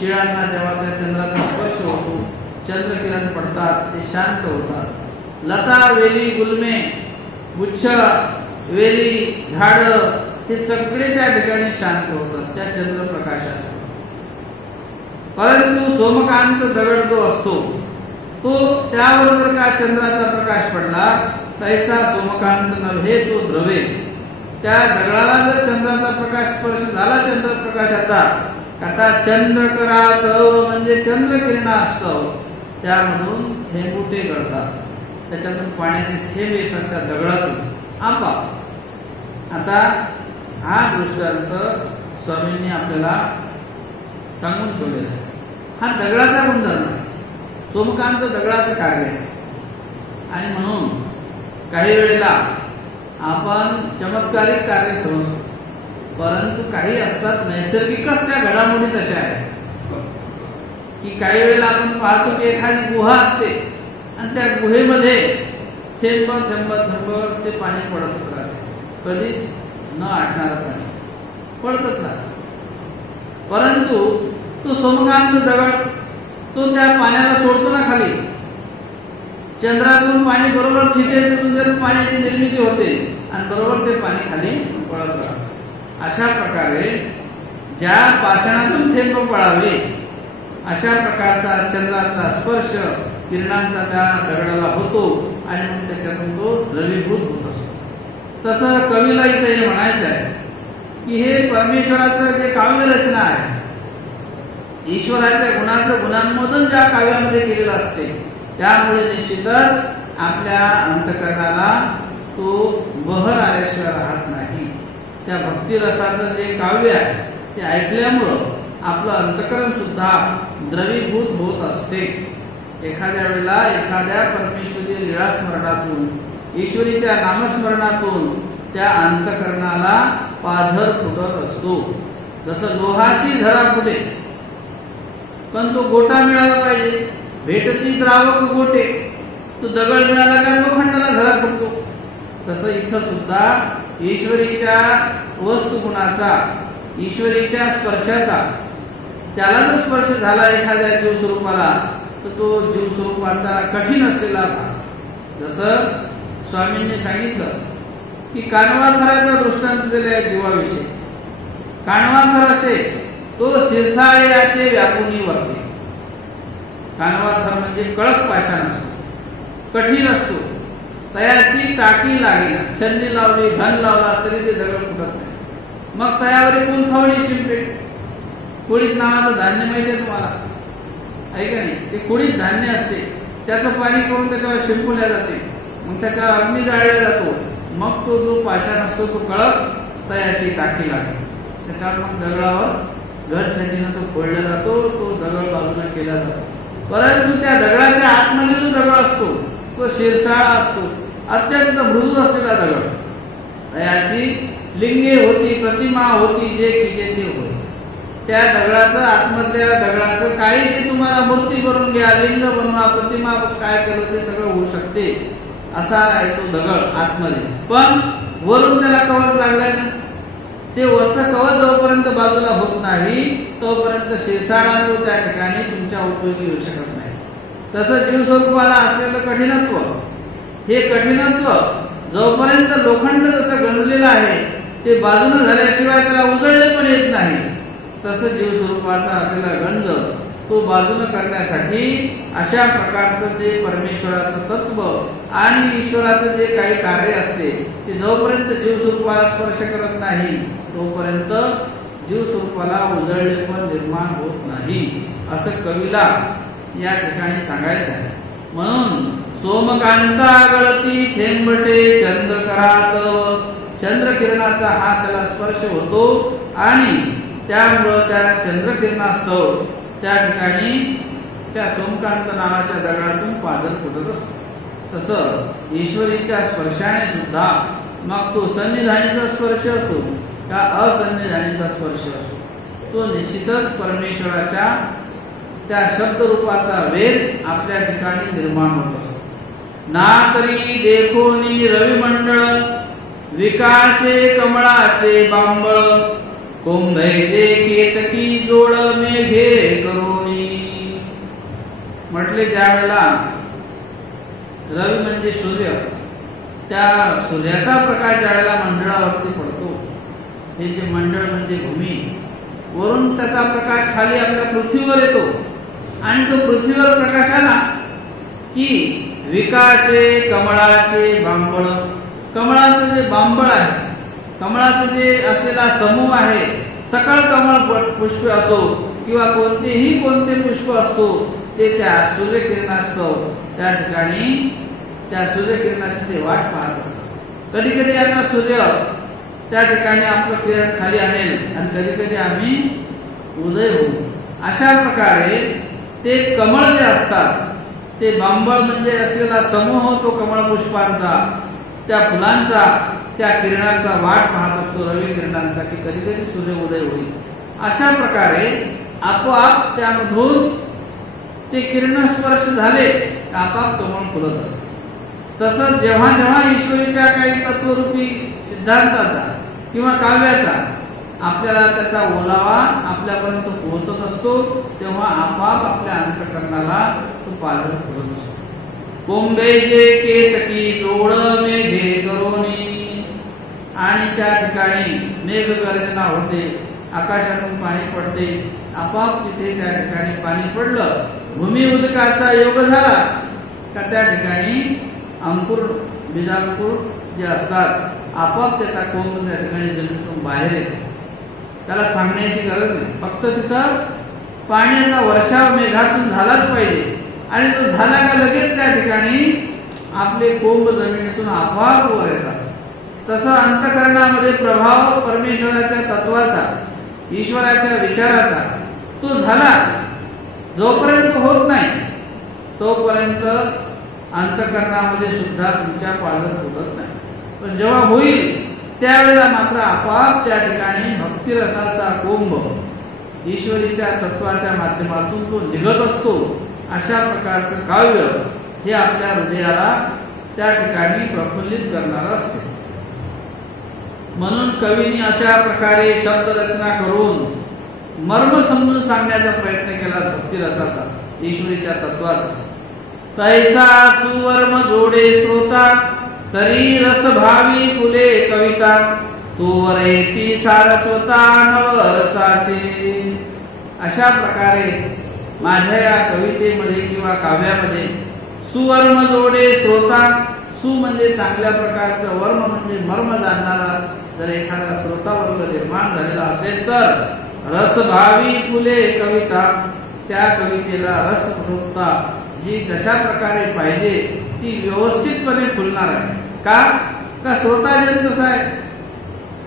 शिळांना जेव्हा त्या चंद्राचा स्पर्श होतो, चंद्रकिरण पडतात, ते शांत होतात. लता वेली गुलमे, गुच्छ वेली झाड हे सगळे त्या ठिकाणी शांत होतात त्या चंद्रप्रकाशात. परंतु सोमकांत दगड जो असतो तो त्यावर जर का चंद्राचा प्रकाश पडला तैसा सोमकांत नव्हे तो द्रवे. त्या दगडाला जर चंद्राचा प्रकाश स्पर्श झाला चंद्रप्रकाशाचा, आता चंद्रकरात म्हणजे चंद्रकिरणा असतं, त्यामधून थेंबुटे गळतात, त्याच्यातून पाण्याचे थेंब येतात त्या दगडातून आपोआप. आता हा दृष्टांत स्वामींनी आपल्याला सांगून ठेवलेला आहे. हा दगडाचा गुणधर्म आहे, सोमकांत दगडाचं कार्य आहे. आणि म्हणून काही वेळेला आपण चमत्कारिक कार्य समजतो, परंतु काही असतात नैसर्गिकच त्या घडामोडी तशा आहेत की काही वेळेला आपण पाहतो की एखादी गुहा असते आणि त्या गुहेमध्ये थेंब थेंब थेंब ते पाणी पडतच राहते, कधीच न आटणार पाणी पडतच राहते. परंतु तो सोमकांत दगड तो त्या पाण्याला सोडतो ना खाली, चंद्रातून पाणी बरोबर छिद्र पाण्याची निर्मिती होते आणि बरोबर ते पाणी खाली पडत राहते. अशा प्रकारे ज्या पाषाणातून थेंब पडावे अशा प्रकारचा चंद्राचा स्पर्श किरणांचा त्या दगडाला होतो आणि मग त्याच्यातून तो द्रवीभूत होत असतो. तसं कवीला इथे हे म्हणायचं आहे की हे परमेश्वराचं जे काव्य रचना आहे, ईश्वराच्या गुणांमधून ज्या काव्यामध्ये केलेलं असते, त्यामुळे निश्चितच आपल्या अंतकरणाला तो बहर आल्याशिवाय राहत नाही. त्या भक्तिरसाचं जे काव्य आहे ते ऐकल्यामुळं आपलं अंतकरण सुद्धा द्रवीभूत होत असते. एखाद्या वेळेला एखाद्या परमेश्वरी लीळा स्मरणातून, ईश्वरीच्या नामस्मरणातून त्या अंतकरणाला पाझर फुटत असतो. जसं लोहाशी धरा फुटे, पण तो गोटा मिळाला पाहिजे. भेटती द्रावक गोटे, तो दगड मिळाला का लोखंडाला धरा फुटतो. तसं इथं सुद्धा ईश्वरीच्या वस्तुगुणाचा, ईश्वरीच्या स्पर्शाचा, त्याला जर स्पर्श झाला एखाद्या जीव स्वरूपाला तर तो जीव स्वरूपाचा कठीण असलेला भाग. जसं स्वामींनी सांगितलं की कानवाखराचा दृष्टांत दिला आहे जीवाविषयी. कानवाखर असे तो शिरसाळे याचे व्यापुनी वर्ते. कानवाखर म्हणजे कडक पाषाण असतो, कठीण असतो, तयाशी टाकी लागेल, छन्नी लावली, घन लावला तरी ते दगड फुटत नाही. मग तयावर एकूण खवडी शिंपे. कुडीत नावाचं धान्य माहिती आहे तुम्हाला, आहे का नाही? ते कुडीत धान्य असते, त्याचं पाणी करून त्याच्यावर शिंपवल्या जाते, मग त्याच्यावर अग्नी जाळला जातो, मग तो जो पाषाण असतो तो कडक तयाशी टाकी लागेल, त्याच्यावर मग दगडावर घर छंडीनं तो फोडला जातो, तो दगड बाजूला केला जातो. परंतु त्या दगडाच्या आतमध्ये जो दगड असतो तो शिरसाळा असतो, अत्यंत मृदू असलेला दगड. याची लिंगे होती, प्रतिमा होती, जे केले ते होय. त्या दगडाचं, आतमधल्या दगडाचं काही ते तुम्हाला मूर्ती करून घ्या, लिंग बनवा, प्रतिमा काय केलं ते सगळं होऊ शकते, असा आहे तो दगड आतमध्ये. पण वरून त्याला कवच लागलाय ना, ते वरचं कवच जोपर्यंत बाजूला होत नाही तोपर्यंत शिरसाळा तो त्या ठिकाणी तुमच्या उपयोगी येऊ शकत नाही. तसं जीव स्वरूपाला असलेलं कठीणत्व, हे कठीणत्व जोपर्यंत लोखंड जसं गंजलेलं आहे ते बाजूने झाल्याशिवाय त्याला उजळले पण येत नाही, तसं जीव स्वरूपाचा असलेला गंज तो बाजूने करण्यासाठी अशा प्रकारचं जे परमेश्वराचं तत्व आणि ईश्वराचं जे काही कार्य असते ते जोपर्यंत जीव स्वरूपाला स्पर्श करत नाही तोपर्यंत जीव स्वरूपाला उजळले पण निर्माण होत नाही, असं कवीला या ठिकाणी सांगायचं आहे. म्हणून सोमकांता गळती थेंबटे चंद्रकरात, चंद्रकिरणाचा हा त्याला स्पर्श होतो आणि त्यामुळं त्या चंद्रकिरणास्तव त्या ठिकाणी त्या सोमकांत नावाच्या दगडातून पाझर फुटत असतो. तसं ईश्वरीच्या स्पर्शाने सुद्धा, मग तो सन्निधानीचा स्पर्श असो का असन्निधानीचा स्पर्श असो, तो निश्चितच परमेश्वराच्या त्या शब्दरूपाचा वेद आपल्या ठिकाणी निर्माण होत असतो. ना तरी देखोनी रविमंडळ, विकासे कमळाचे बांबळ, कुंभैजे केतकी जोड मेघे करोनी. म्हटले ज्यावेळेला रवी म्हणजे सूर्य, त्या सूर्याचा प्रकाश ज्यावेळेला मंडळावरती पडतो हे जे मंडळ म्हणजे भूमी, वरून त्याचा प्रकाश खाली आपल्या पृथ्वीवर येतो आणि तो पृथ्वीवर प्रकाश आला की विकासे कमळाचे बांबळ, कमळाचं जे बांबळ आहे, कमळाचं जे असलेला समूह आहे, सकळ कमळ पुष्प असो किंवा कोणते पुष्प असतो, ते त्या सूर्यकिरणास्तव त्या ठिकाणी त्या सूर्यकिरणाची ते वाट पाहत असतात. कधी कधी आता सूर्य त्या ठिकाणी आपलं किरण खाली आणेल आणि कधी कधी आम्ही उदय होऊ. अशा प्रकारे ते कमळ जे असतात, ते बांबळ म्हणजे असलेला समूह, तो कमळ पुष्पांचा, त्या फुलांचा, त्या किरणाचा वाट पाहत असतो, रवी किरणांचा, की कधी कधी सूर्य उदय होईल. अशा प्रकारे आपोआप त्यामधून ते किरण स्पर्श झाले, आपोआप कमळ फुलत असते. तसंच जेव्हा जेव्हा ईश्वरीच्या काही तत्वरूपी सिद्धांताचा किंवा काव्याचा आपल्याला त्याचा ओलावा आपल्यापर्यंत पोहोचत असतो, तेव्हा आपोआप आपल्या अंतःकरणाला तो पाझर फुलत असतो. कोंबेचे केतकी जोड मेघे करोनी, आणि त्या ठिकाणी मेघ गर्जना होते, आकाशातून पाणी पडते, आपोआप तिथे त्या ठिकाणी पाणी पडलं, भूमी उदकाचा योग झाला का त्या ठिकाणी अंकुर बीजांकुर जे असतात आपोआप त्याचा कोंब त्या ठिकाणी जमिनीतून बाहेर येते. त्याला सांगण्याची गरज नाही, फक्त तिथं पाण्याचा वर्षाव मेघातून झालाच पाहिजे आणि तो झाला का लगेच त्या ठिकाणी आपले कोंब जमिनीतून आपोआप वर येतात. तसं अंतःकरणामध्ये प्रभाव परमेश्वराच्या तत्वाचा, ईश्वराच्या विचाराचा तो झाला, जोपर्यंत होत नाही तोपर्यंत अंतःकरणामध्ये सुद्धा तुमच्या पाझर फुटत नाही. पण जेव्हा होईल त्यावेळेला मात्र आपोआप त्या ठिकाणी भक्तिरसाचा कोंब ईश्वरीच्या तत्वाच्या माध्यमातून तो निघत असतो. अशा प्रकारचं काव्य हे आपल्या हृदयाला त्या ठिकाणी प्रफुल्लित करणारं असते. म्हणून कवींनी अशा प्रकारे शब्द रचना करून मर्म समजून सांगण्याचा प्रयत्न केला भक्तिरसाचा, ईश्वरीच्या तत्वाचा. तैसा सुवर्म जोडे श्रोता, तरी रस भावी फुले कविता, तोवरे ती सारस्वता नवरसाचे. अशा प्रकारे माझ्या या कवितेमध्ये किंवा काव्यामध्ये सुवर्म जोडे श्रोता, सु म्हणजे चांगल्या प्रकारचं, वर्म म्हणजे मर्म जाणणारा जर एखादा श्रोतावर्ग निर्माण झालेला असेल तर रसभावी फुले कविता, त्या कवितेला रसपूर्वकता जी कशा प्रकारे पाहिजे ती व्यवस्थितपणे फुलणार आहे. का श्रोता जन कसा आहे,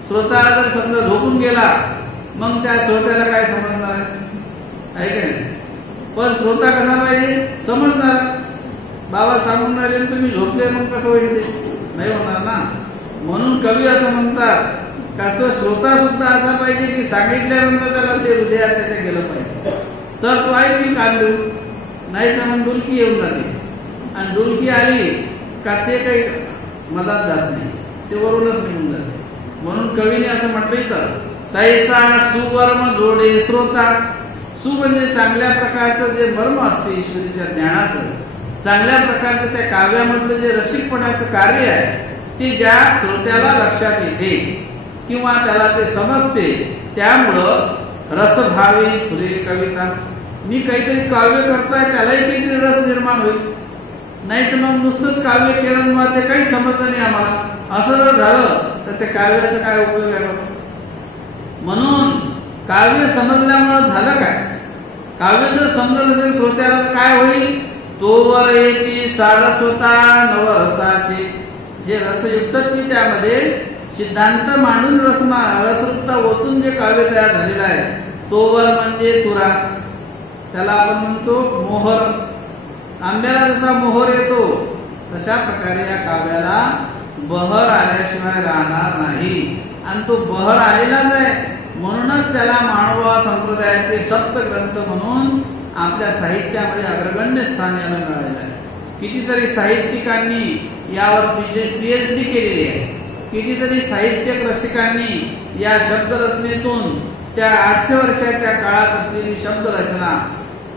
श्रोता जर समजा झोपून गेला मग त्या श्रोत्याला काय समजणार आहे का नाही? पण श्रोता कसा पाहिजे, समजणार. बाबा सांगून राहिले तुम्ही झोपले मग कसं होईल, ते नाही होणार ना. म्हणून कवी असं म्हणतात का तो श्रोता सुद्धा असा पाहिजे की सांगितल्यानंतर त्याला ते हृदयात त्याच्या गेलं पाहिजे, तर तो ऐकून कान देऊ, नाही तर मग डुलकी येऊन जाते, आणि डुलकी आली का ते काही मधात जात नाही, ते वरूनच निघून जाते. म्हणून कवीने असं म्हटलंय तर तैसा सुवर्म जोडे श्रोता, सु म्हणजे चांगल्या प्रकारचं जे मर्म असते ईश्वरीच्या ज्ञानाचं, चांगल्या प्रकारचं त्या काव्यामधलं जे रसिकपणाचं कार्य आहे ते ज्या श्रोत्याला लक्षात येते किंवा त्याला ते समजते, त्यामुळं रसभावी फुले कविता. मी काहीतरी काव्य करतोय त्यालाही काहीतरी रस निर्माण होईल, नाही तर मग नुसतंच काव्य केलं मग ते काही समजलं नाही आम्हाला, असं जर झालं तर ते काव्याचा काय उपयोग आहे? म्हणून काव्य समजल्यामुळं झालं काय, काव्य जर समजत असेल श्रोत्याला काय होईल, तोवर येती सारस्वता नवरसाचे, जे रसयुक्त की त्यामध्ये सिद्धांत मांडून रसरूपता ओतून जे काव्य तयार झालेलं आहे, तोवर म्हणजे तुरा, त्याला आपण म्हणतो मोहर. आंब्याला जसा मोहर येतो तशा प्रकारे या काव्याला बहर आल्याशिवाय राहणार नाही, आणि तो बहर आलेलाच आहे. म्हणूनच त्याला मानवा संप्रदायाचे सप्तग्रंथ म्हणून आपल्या साहित्यामध्ये अग्रगण्य स्थान याला मिळालेलं आहे. कितीतरी साहित्यिकांनी यावर PhD केलेली आहे, कितीतरी साहित्यिक रसिकांनी या शब्दरचनेतून त्या 800 वर्षाच्या काळात असलेली शब्दरचना,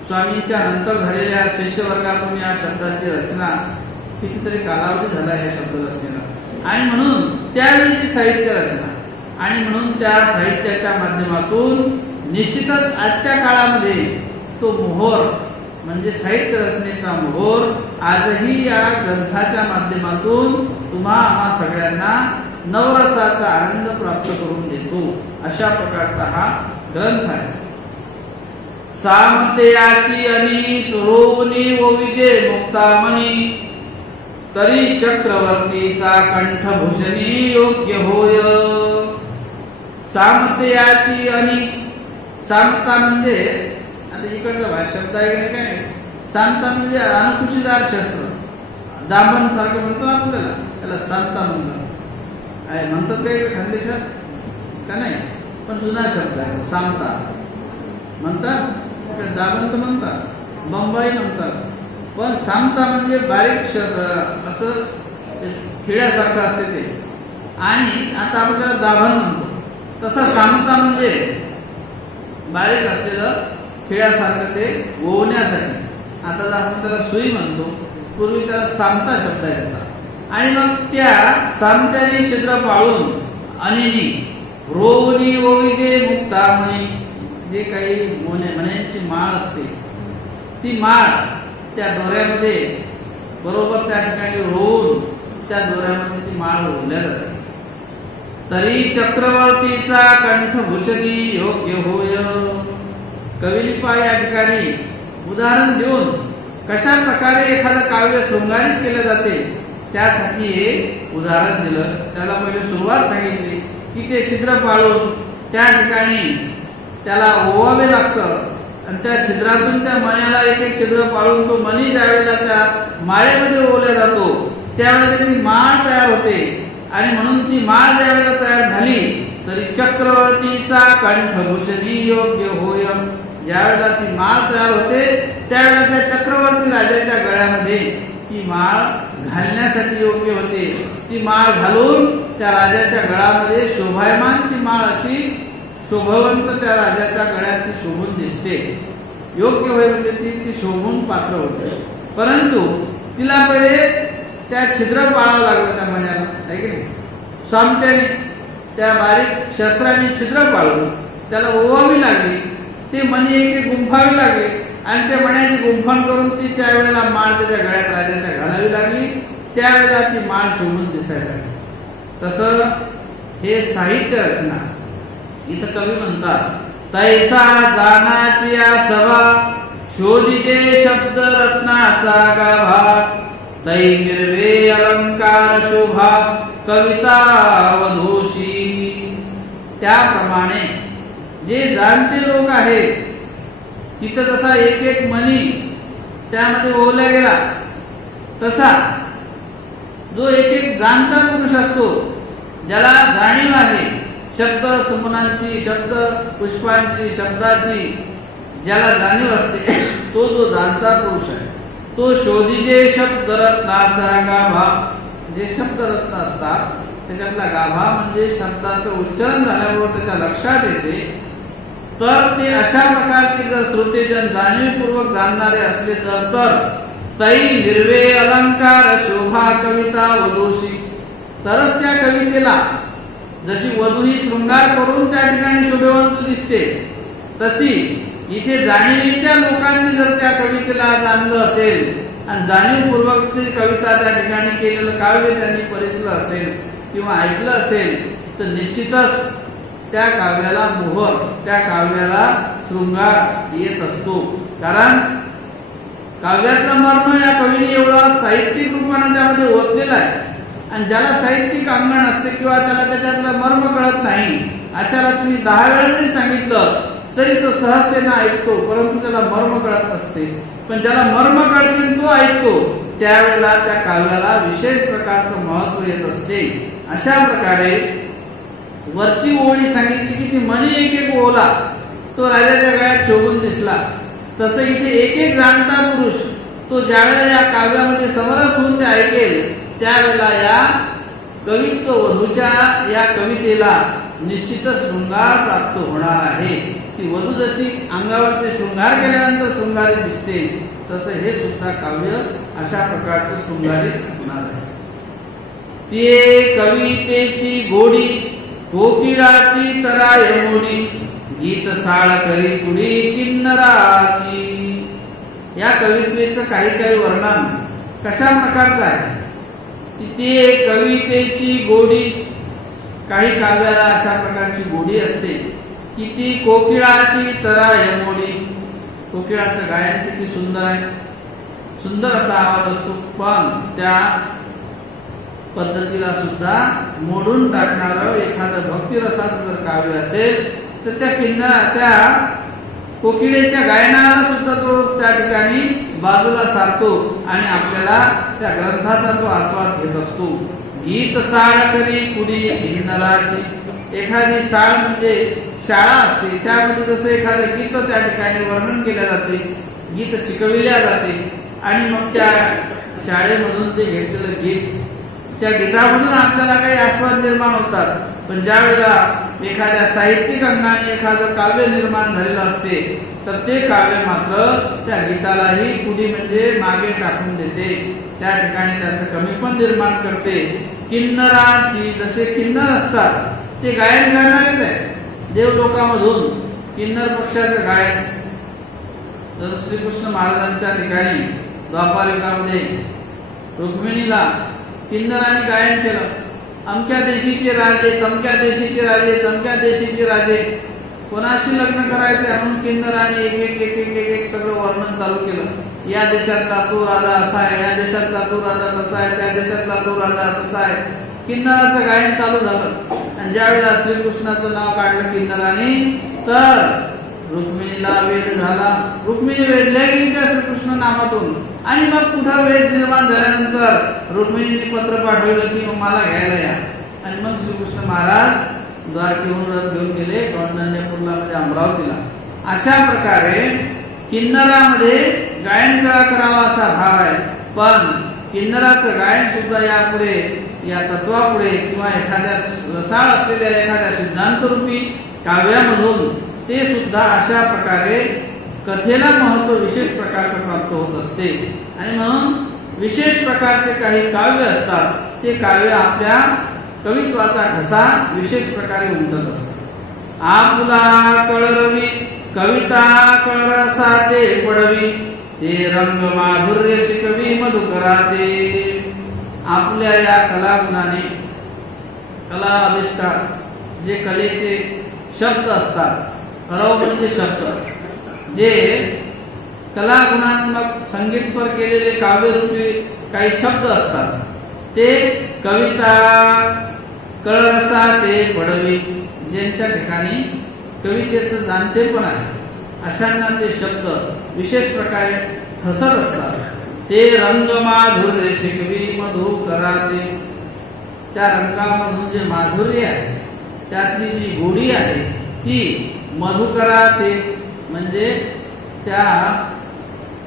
स्वामींच्या नंतर झालेल्या शिष्यवर्गातून या शब्दांची रचना, कितीतरी कालावधी झाला या शब्दरचनेला. आणि म्हणून त्यावेळीची साहित्य रचना आणि म्हणून त्या साहित्याच्या माध्यमातून निश्चितच आजच्या काळामध्ये तो मोहोर म्हणजे साहित्य रचनेचा मोहोर आजही या ग्रंथाच्या माध्यमातून आम्हा सगळ्यांना नवरसाचा आनंद प्राप्त करून देतो. अशा प्रकारचा हा ग्रंथ आहे. सामतेयाची आणि सुरोनी व विजय मुक्तामणी तरी चक्रवर्तीचा कंठभूषणी योग्य होय. सामतेयाची आणि सामता म्हणजे आता इकडचा भाषा शब्द आहे काय, सामता म्हणजे अनुकुचीदार शस्त्र, दामन सारखं म्हणतो आपल्याला, त्याला सामता म्हणतात. म्हणतात काय खानदेशात का नाही, पण जुना शब्द आहे सामता म्हणतात. दामन म्हणतात, बंबाई म्हणतात, पण सामता म्हणजे बारीक असं खिळ्यासारखं असते ते. आणि आता आपण त्याला दाभण म्हणतो, तसा सामता म्हणजे बारीक असलेलं खिळ्यासारखं ते ओवण्यासाठी. आता आपण त्याला सुई म्हणतो, पूर्वी त्याला सामता शब्द आहे त्याचा. आणि मग त्या सामत्याने छिद्र पाळून अनिनी रोवणी ओविजे मुक्तामणी, जे काही मण्यांची माळ असते ती माळ त्या दोऱ्यामध्ये बरोबर त्या ठिकाणी रोवून त्या दोऱ्यामध्ये ती माळ ओढल्या जाते. तरी चक्रवर्तीचा कंठभूषणी योग्य होय. कविलिपा या ठिकाणी उदाहरण देऊन कशा प्रकारे एखादं काव्य शृंगारित केलं जाते त्यासाठी हे उदाहरण दिलं. त्याला पहिले सुरुवात सांगितली की ते छिद्र पाळून त्या ठिकाणी त्याला ओवावे लागतं आणि त्या छिद्रातून त्या मण्याला एक एक छिद्र पाळून तो मणी ज्या वेळेला त्या माळेमध्ये ओवला जातो त्यावेळेला त्याची माळ तयार होते. आणि म्हणून ती माळ ज्या वेळेला तयार झाली तरी चक्रवर्तीचा कंठभूषणी योग्य होय. ज्या वेळेला ती माळ तयार होते त्यावेळेला त्या चक्रवर्ती राजाच्या गळ्यामध्ये ती माळ घालण्यासाठी योग्य होते. ती माळ घालून त्या राजाच्या गळ्यामध्ये शोभायमान ती माळ अशी शोभवंत त्या राजाच्या गळ्यात ती शोभून दिसते. योग्य होय म्हणजे ती शोभून पात्र होते. परंतु तिला पहिले त्या छिद्र पाळावं लागलं त्या मण्याला, आहे की नाही. सामत्याने त्या बारीक शस्त्राने छिद्र पाळून त्याला ओवावी लागली, ते मणी एक एक गुंफावी लागले आणि त्या मण्याची गुंफण करून ती त्यावेळेला माळ त्याच्या गळ्यात राजाच्या घालावी लागली. त्यावेळेला ती माळ शोभून दिसायला लागली. तसं हे साहित्य रचना. इथं कवी म्हणतात, तैसा जानाची सभा शोधिजे शब्द रत्नाचा गाभा, तै निर्वे अलंकार शोभा कविता वधोशी. त्याप्रमाणे जे जाणते लोक आहेत तिथं जसा एक एक मणी त्यामध्ये ओवला गेला तसा जो एक एक जाणता पुरुष असतो ज्याला जाणीव आहे शब्द समूहांची, शब्द पुष्पांची, शब्दाची ज्याला जाणीव असते तो जो जाणता पुरुष आहे तो शोधिजे शब्द रत्नाचा गाभा. जे शब्द रत्न असतात त्याच्यातला गाभा म्हणजे शब्दाचं उच्चारण झाल्यावर त्याच्या लक्षात येते. तर ते अशा प्रकारचे जर श्रोतेजन जाणीवपूर्वक जाणणारे असले तर तै निर्वे अलंकार शोभा कविता वधूशी, तरच त्या कवितेला जशी वधूनी शृंगार करून त्या ठिकाणी शोभेवंत दिसते तशी इथे जाणीवेच्या लोकांनी जर त्या कवितेला जाणलं असेल आणि जाणीवपूर्वक ती कविता त्या ठिकाणी केलेलं काव्य त्यांनी परिसलं असेल किंवा ऐकलं असेल तर निश्चितच त्या काव्याला मोहर, त्या काव्याला शृंगार येत असतो. कारण काव्यातलं मर्म या कवीने एवढा साहित्यिक रूपाने त्यामध्ये ओतलेला आहे. आणि ज्याला साहित्यिक अंगण असते किंवा त्याला त्याच्यातलं मर्म कळत नाही अशाला तुम्ही 10 वेळा जरी सांगितलं तरी तो सहजतेने ऐकतो, परंतु त्याला मर्म कळत असते. पण ज्याला मर्म कळते तो ऐकतो त्यावेळेला त्या काव्याला विशेष प्रकारचं महत्व येत असते. अशा प्रकारे वरची ओळी सांगितली की ती मणी एक एक ओला तो राजाच्या गळ्यात शोभून दिसला. तसं इथे एक एक जाणता पुरुष तो ज्यावेळेला या काव्यामध्ये समरस होऊन ते ऐकेल त्यावेळेला या कवित्व वधूच्या या कवितेला निश्चितच शृंगार प्राप्त होणार आहे. ती वधू जशी अंगावरती शृंगार केल्यानंतर शृंगारित दिसते तसं हे सुद्धा काव्य अशा प्रकारचं शृंगारित होणार आहे. ते कवितेची गोडी कोकिळाची तराय मोडी गीत साळ करी कुडी किन्नराची. या कवितेचं काही वर्णन कशा प्रकारचं आहे की ते कवितेची गोडी, काही काव्याला अशा प्रकारची गोडी असते की ती कोकिळाची तराय मोडी. कोकिळाचं गायन किती सुंदर आहे, सुंदर असा आवाज असतो, पण त्या पद्धतीला सुद्धा मोडून टाकणारं एखादं भक्तिरसाचं जर काव्य असेल तर त्या कोकिळेच्या गायनाला सुद्धा तो त्या ठिकाणी बाजूला सारतो आणि आपल्याला त्या ग्रंथाचा तो आस्वाद घेत असतो. गीत साळ करी कुडी किन्नराची. एखादी शाळ म्हणजे शाळा असते, त्यामध्ये जसं एखादं गीत त्या ठिकाणी वर्णन केले जाते, गीत शिकविल्या जाते आणि मग त्या शाळेमधून ते घेतलेलं गीत, त्या गीतामधून आपल्याला काही आस्वाद निर्माण होतात. पण ज्या वेळेला एखाद्या साहित्यिक अंगाने एखादं काव्य निर्माण झालेलं असते तर ते काव्य मात्र त्या गीतालाही कुडी म्हणजे मागे टाकून देते, त्या ठिकाणी त्याचं कमीपण निर्माण करते. किन्नराची, जसे किन्नर असतात ते गायन करणारेच आहे देवलोकामधून, किन्नर पक्षाचं गायन. जसं श्रीकृष्ण महाराजांच्या ठिकाणी द्वापार युगामध्ये रुक्मिणीला किन्नराने गायन केलं. अमक्या देशीचे राजे, तमक्या देशीचे राजे, तमक्या देशीचे राजे, कोणाशी लग्न करायचे म्हणून किन्नराने एक सगळं वर्णन चालू केलं. या देशातला तो राजा असा आहे, या देशातला तो राजा तसा आहे, त्या देशातला तो राजा तसा आहे. किन्नराचं गायन चालू झालं आणि ज्यावेळेला श्रीकृष्णाचं नाव काढलं किन्नराने तर रुक्मिणीला वेद झाला. रुक्मिणी वेदल्या गेली त्या श्रीकृष्ण नामातून आणि मग कुठं वेद निर्माण झाल्यानंतर रुक्मिणीने पत्र पाठवलं की मग मला घ्यायला या. आणि मग श्रीकृष्ण महाराज द्वारकेहून रथ घेऊन गेले कौंडण्यपूरला म्हणजे अमरावतीला. अशा प्रकारे किन्नरामध्ये गायन कला करावा असा भाव आहे, पण किन्नराचं गायन सुद्धा यापुढे, या तत्वापुढे किंवा एखाद्या रसाळ असलेल्या एखाद्या सिद्धांतरूपी काव्यामधून ते सुद्धा अशा प्रकारे कथेला महत्व विशेष प्रकारचं प्राप्त होत असते. आणि म्हणून विशेष प्रकारचे काही काव्य असतात, ते काव्य आपल्या कवित्वाचा ठसा विशेष प्रकारे उमटत असतात. आपुला कळरवी कविता कळरसा ते पडवी, ते रंग माधुर्य शिकवी मधुकराते. आपल्या या कलागुणाने, कला आविष्कार जे कलेचे शब्द असतात, रव म्हणजे शब्द, जे कलागुणात्मक संगीतपर केलेले काव्यरूपी काही शब्द असतात, ते कविता कळरसा ते पडवी, ज्यांच्या ठिकाणी कवितेचं जाणतेपण आहे अशांना ते शब्द विशेष प्रकारे ठसत असतात. ते रंग माधुर्य शिकवी मधु कराते. त्या रंगामधून जे माधुर्य आहे, त्यातली जी गोडी आहे ती मधुकराते, म्हणजे त्या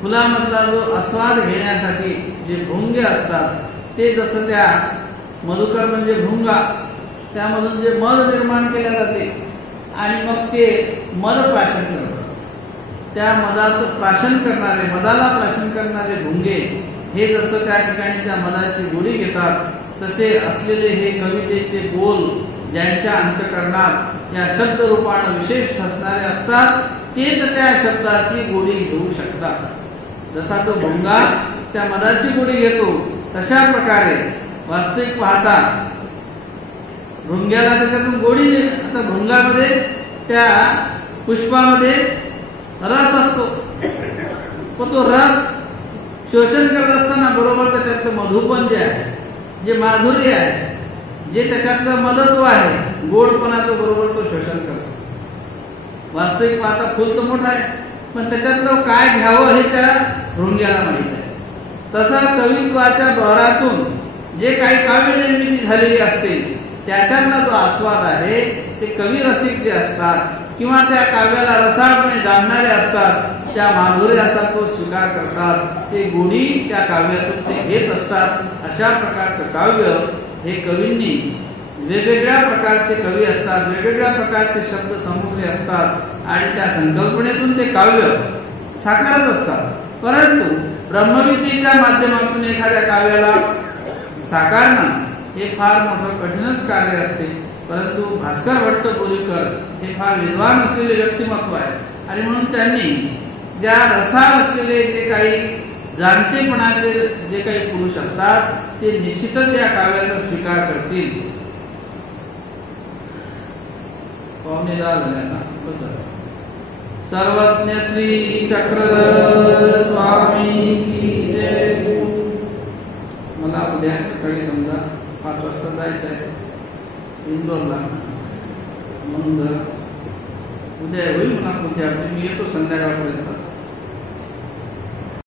फुलामधला जो आस्वाद घेण्यासाठी जे भुंगे असतात ते जसं त्या मधुकर म्हणजे भुंगा, त्यामधून जे मध निर्माण केले जाते आणि मग ते मध प्राशन करतात. त्या मधाचं प्राशन करणारे, मधाला प्राशन करणारे भुंगे हे जसं त्या ठिकाणी त्या मधाची गोडी घेतात, तसे असलेले हे कवितेचे बोल ज्यांच्या अंतःकरणात या शब्द रूपाने विशेष ठसणारे असतात, तेच त्या शब्दाची गोडी घेऊ शकतात. जसा तो भुंगा त्या मधाची गोडी घेतो, तशा प्रकारे वास्तविक पाहता भुंग्याला त्याच्यातून गोडी, आता भुंगामध्ये त्या पुष्पामध्ये रस असतो, पण तो रस शोषण करत असताना बरोबर त्याच्यातलं मधुपण जे आहे, जे माधुर्य आहे, जे त्याच्यातलं मदत्व आहे, गोडपणा, तो बरोबर तो शोषण करतो. वास्तविक पाहता फुल तर मोठं आहे, पण त्याच्यातलं काय घ्यावं हे त्या भृंग्याला माहित आहे. तसा कवित्वाच्या बहरातून जे काही काव्य निर्मिती झालेली असते त्याच्यातला जो आस्वाद आहे, ते कवी रसिक जे असतात किंवा त्या काव्याला रसाळपणे जाणणारे असतात, त्या माधुर्याचा तो स्वीकार करतात, ते गोडी त्या काव्यातून ते घेत असतात. अशा प्रकारचं काव्य हे कवींनी, वेगवेगळ्या प्रकारचे कवी असतात, वेगवेगळ्या प्रकारचे शब्द समुद्रे असतात आणि त्या संकल्पनेतून ते काव्य साकारत असतात. परंतु ब्रह्मविद्येच्या माध्यमातून एखाद्या काव्याला साकारणं हे फार मोठं कठीणच कार्य असते. परंतु भास्कर भट्ट बोरीकर हे फार विद्वान असलेले व्यक्तिमत्व आहे आणि म्हणून त्यांनी ज्या रसाळ असलेले जे काही जाणतेपणाचे जे काही पुरुष असतात ते निश्चितच या काव्याचा स्वीकार करतील. सर्वज्ञ श्री चक्रधर स्वामी की जय. मला उद्या सकाळी समजा 5 वाजता जायचं आहे इंदोरला, म्हणून उद्या होईल म्हणा कुठे मी येतो संध्याकाळपर्यंत.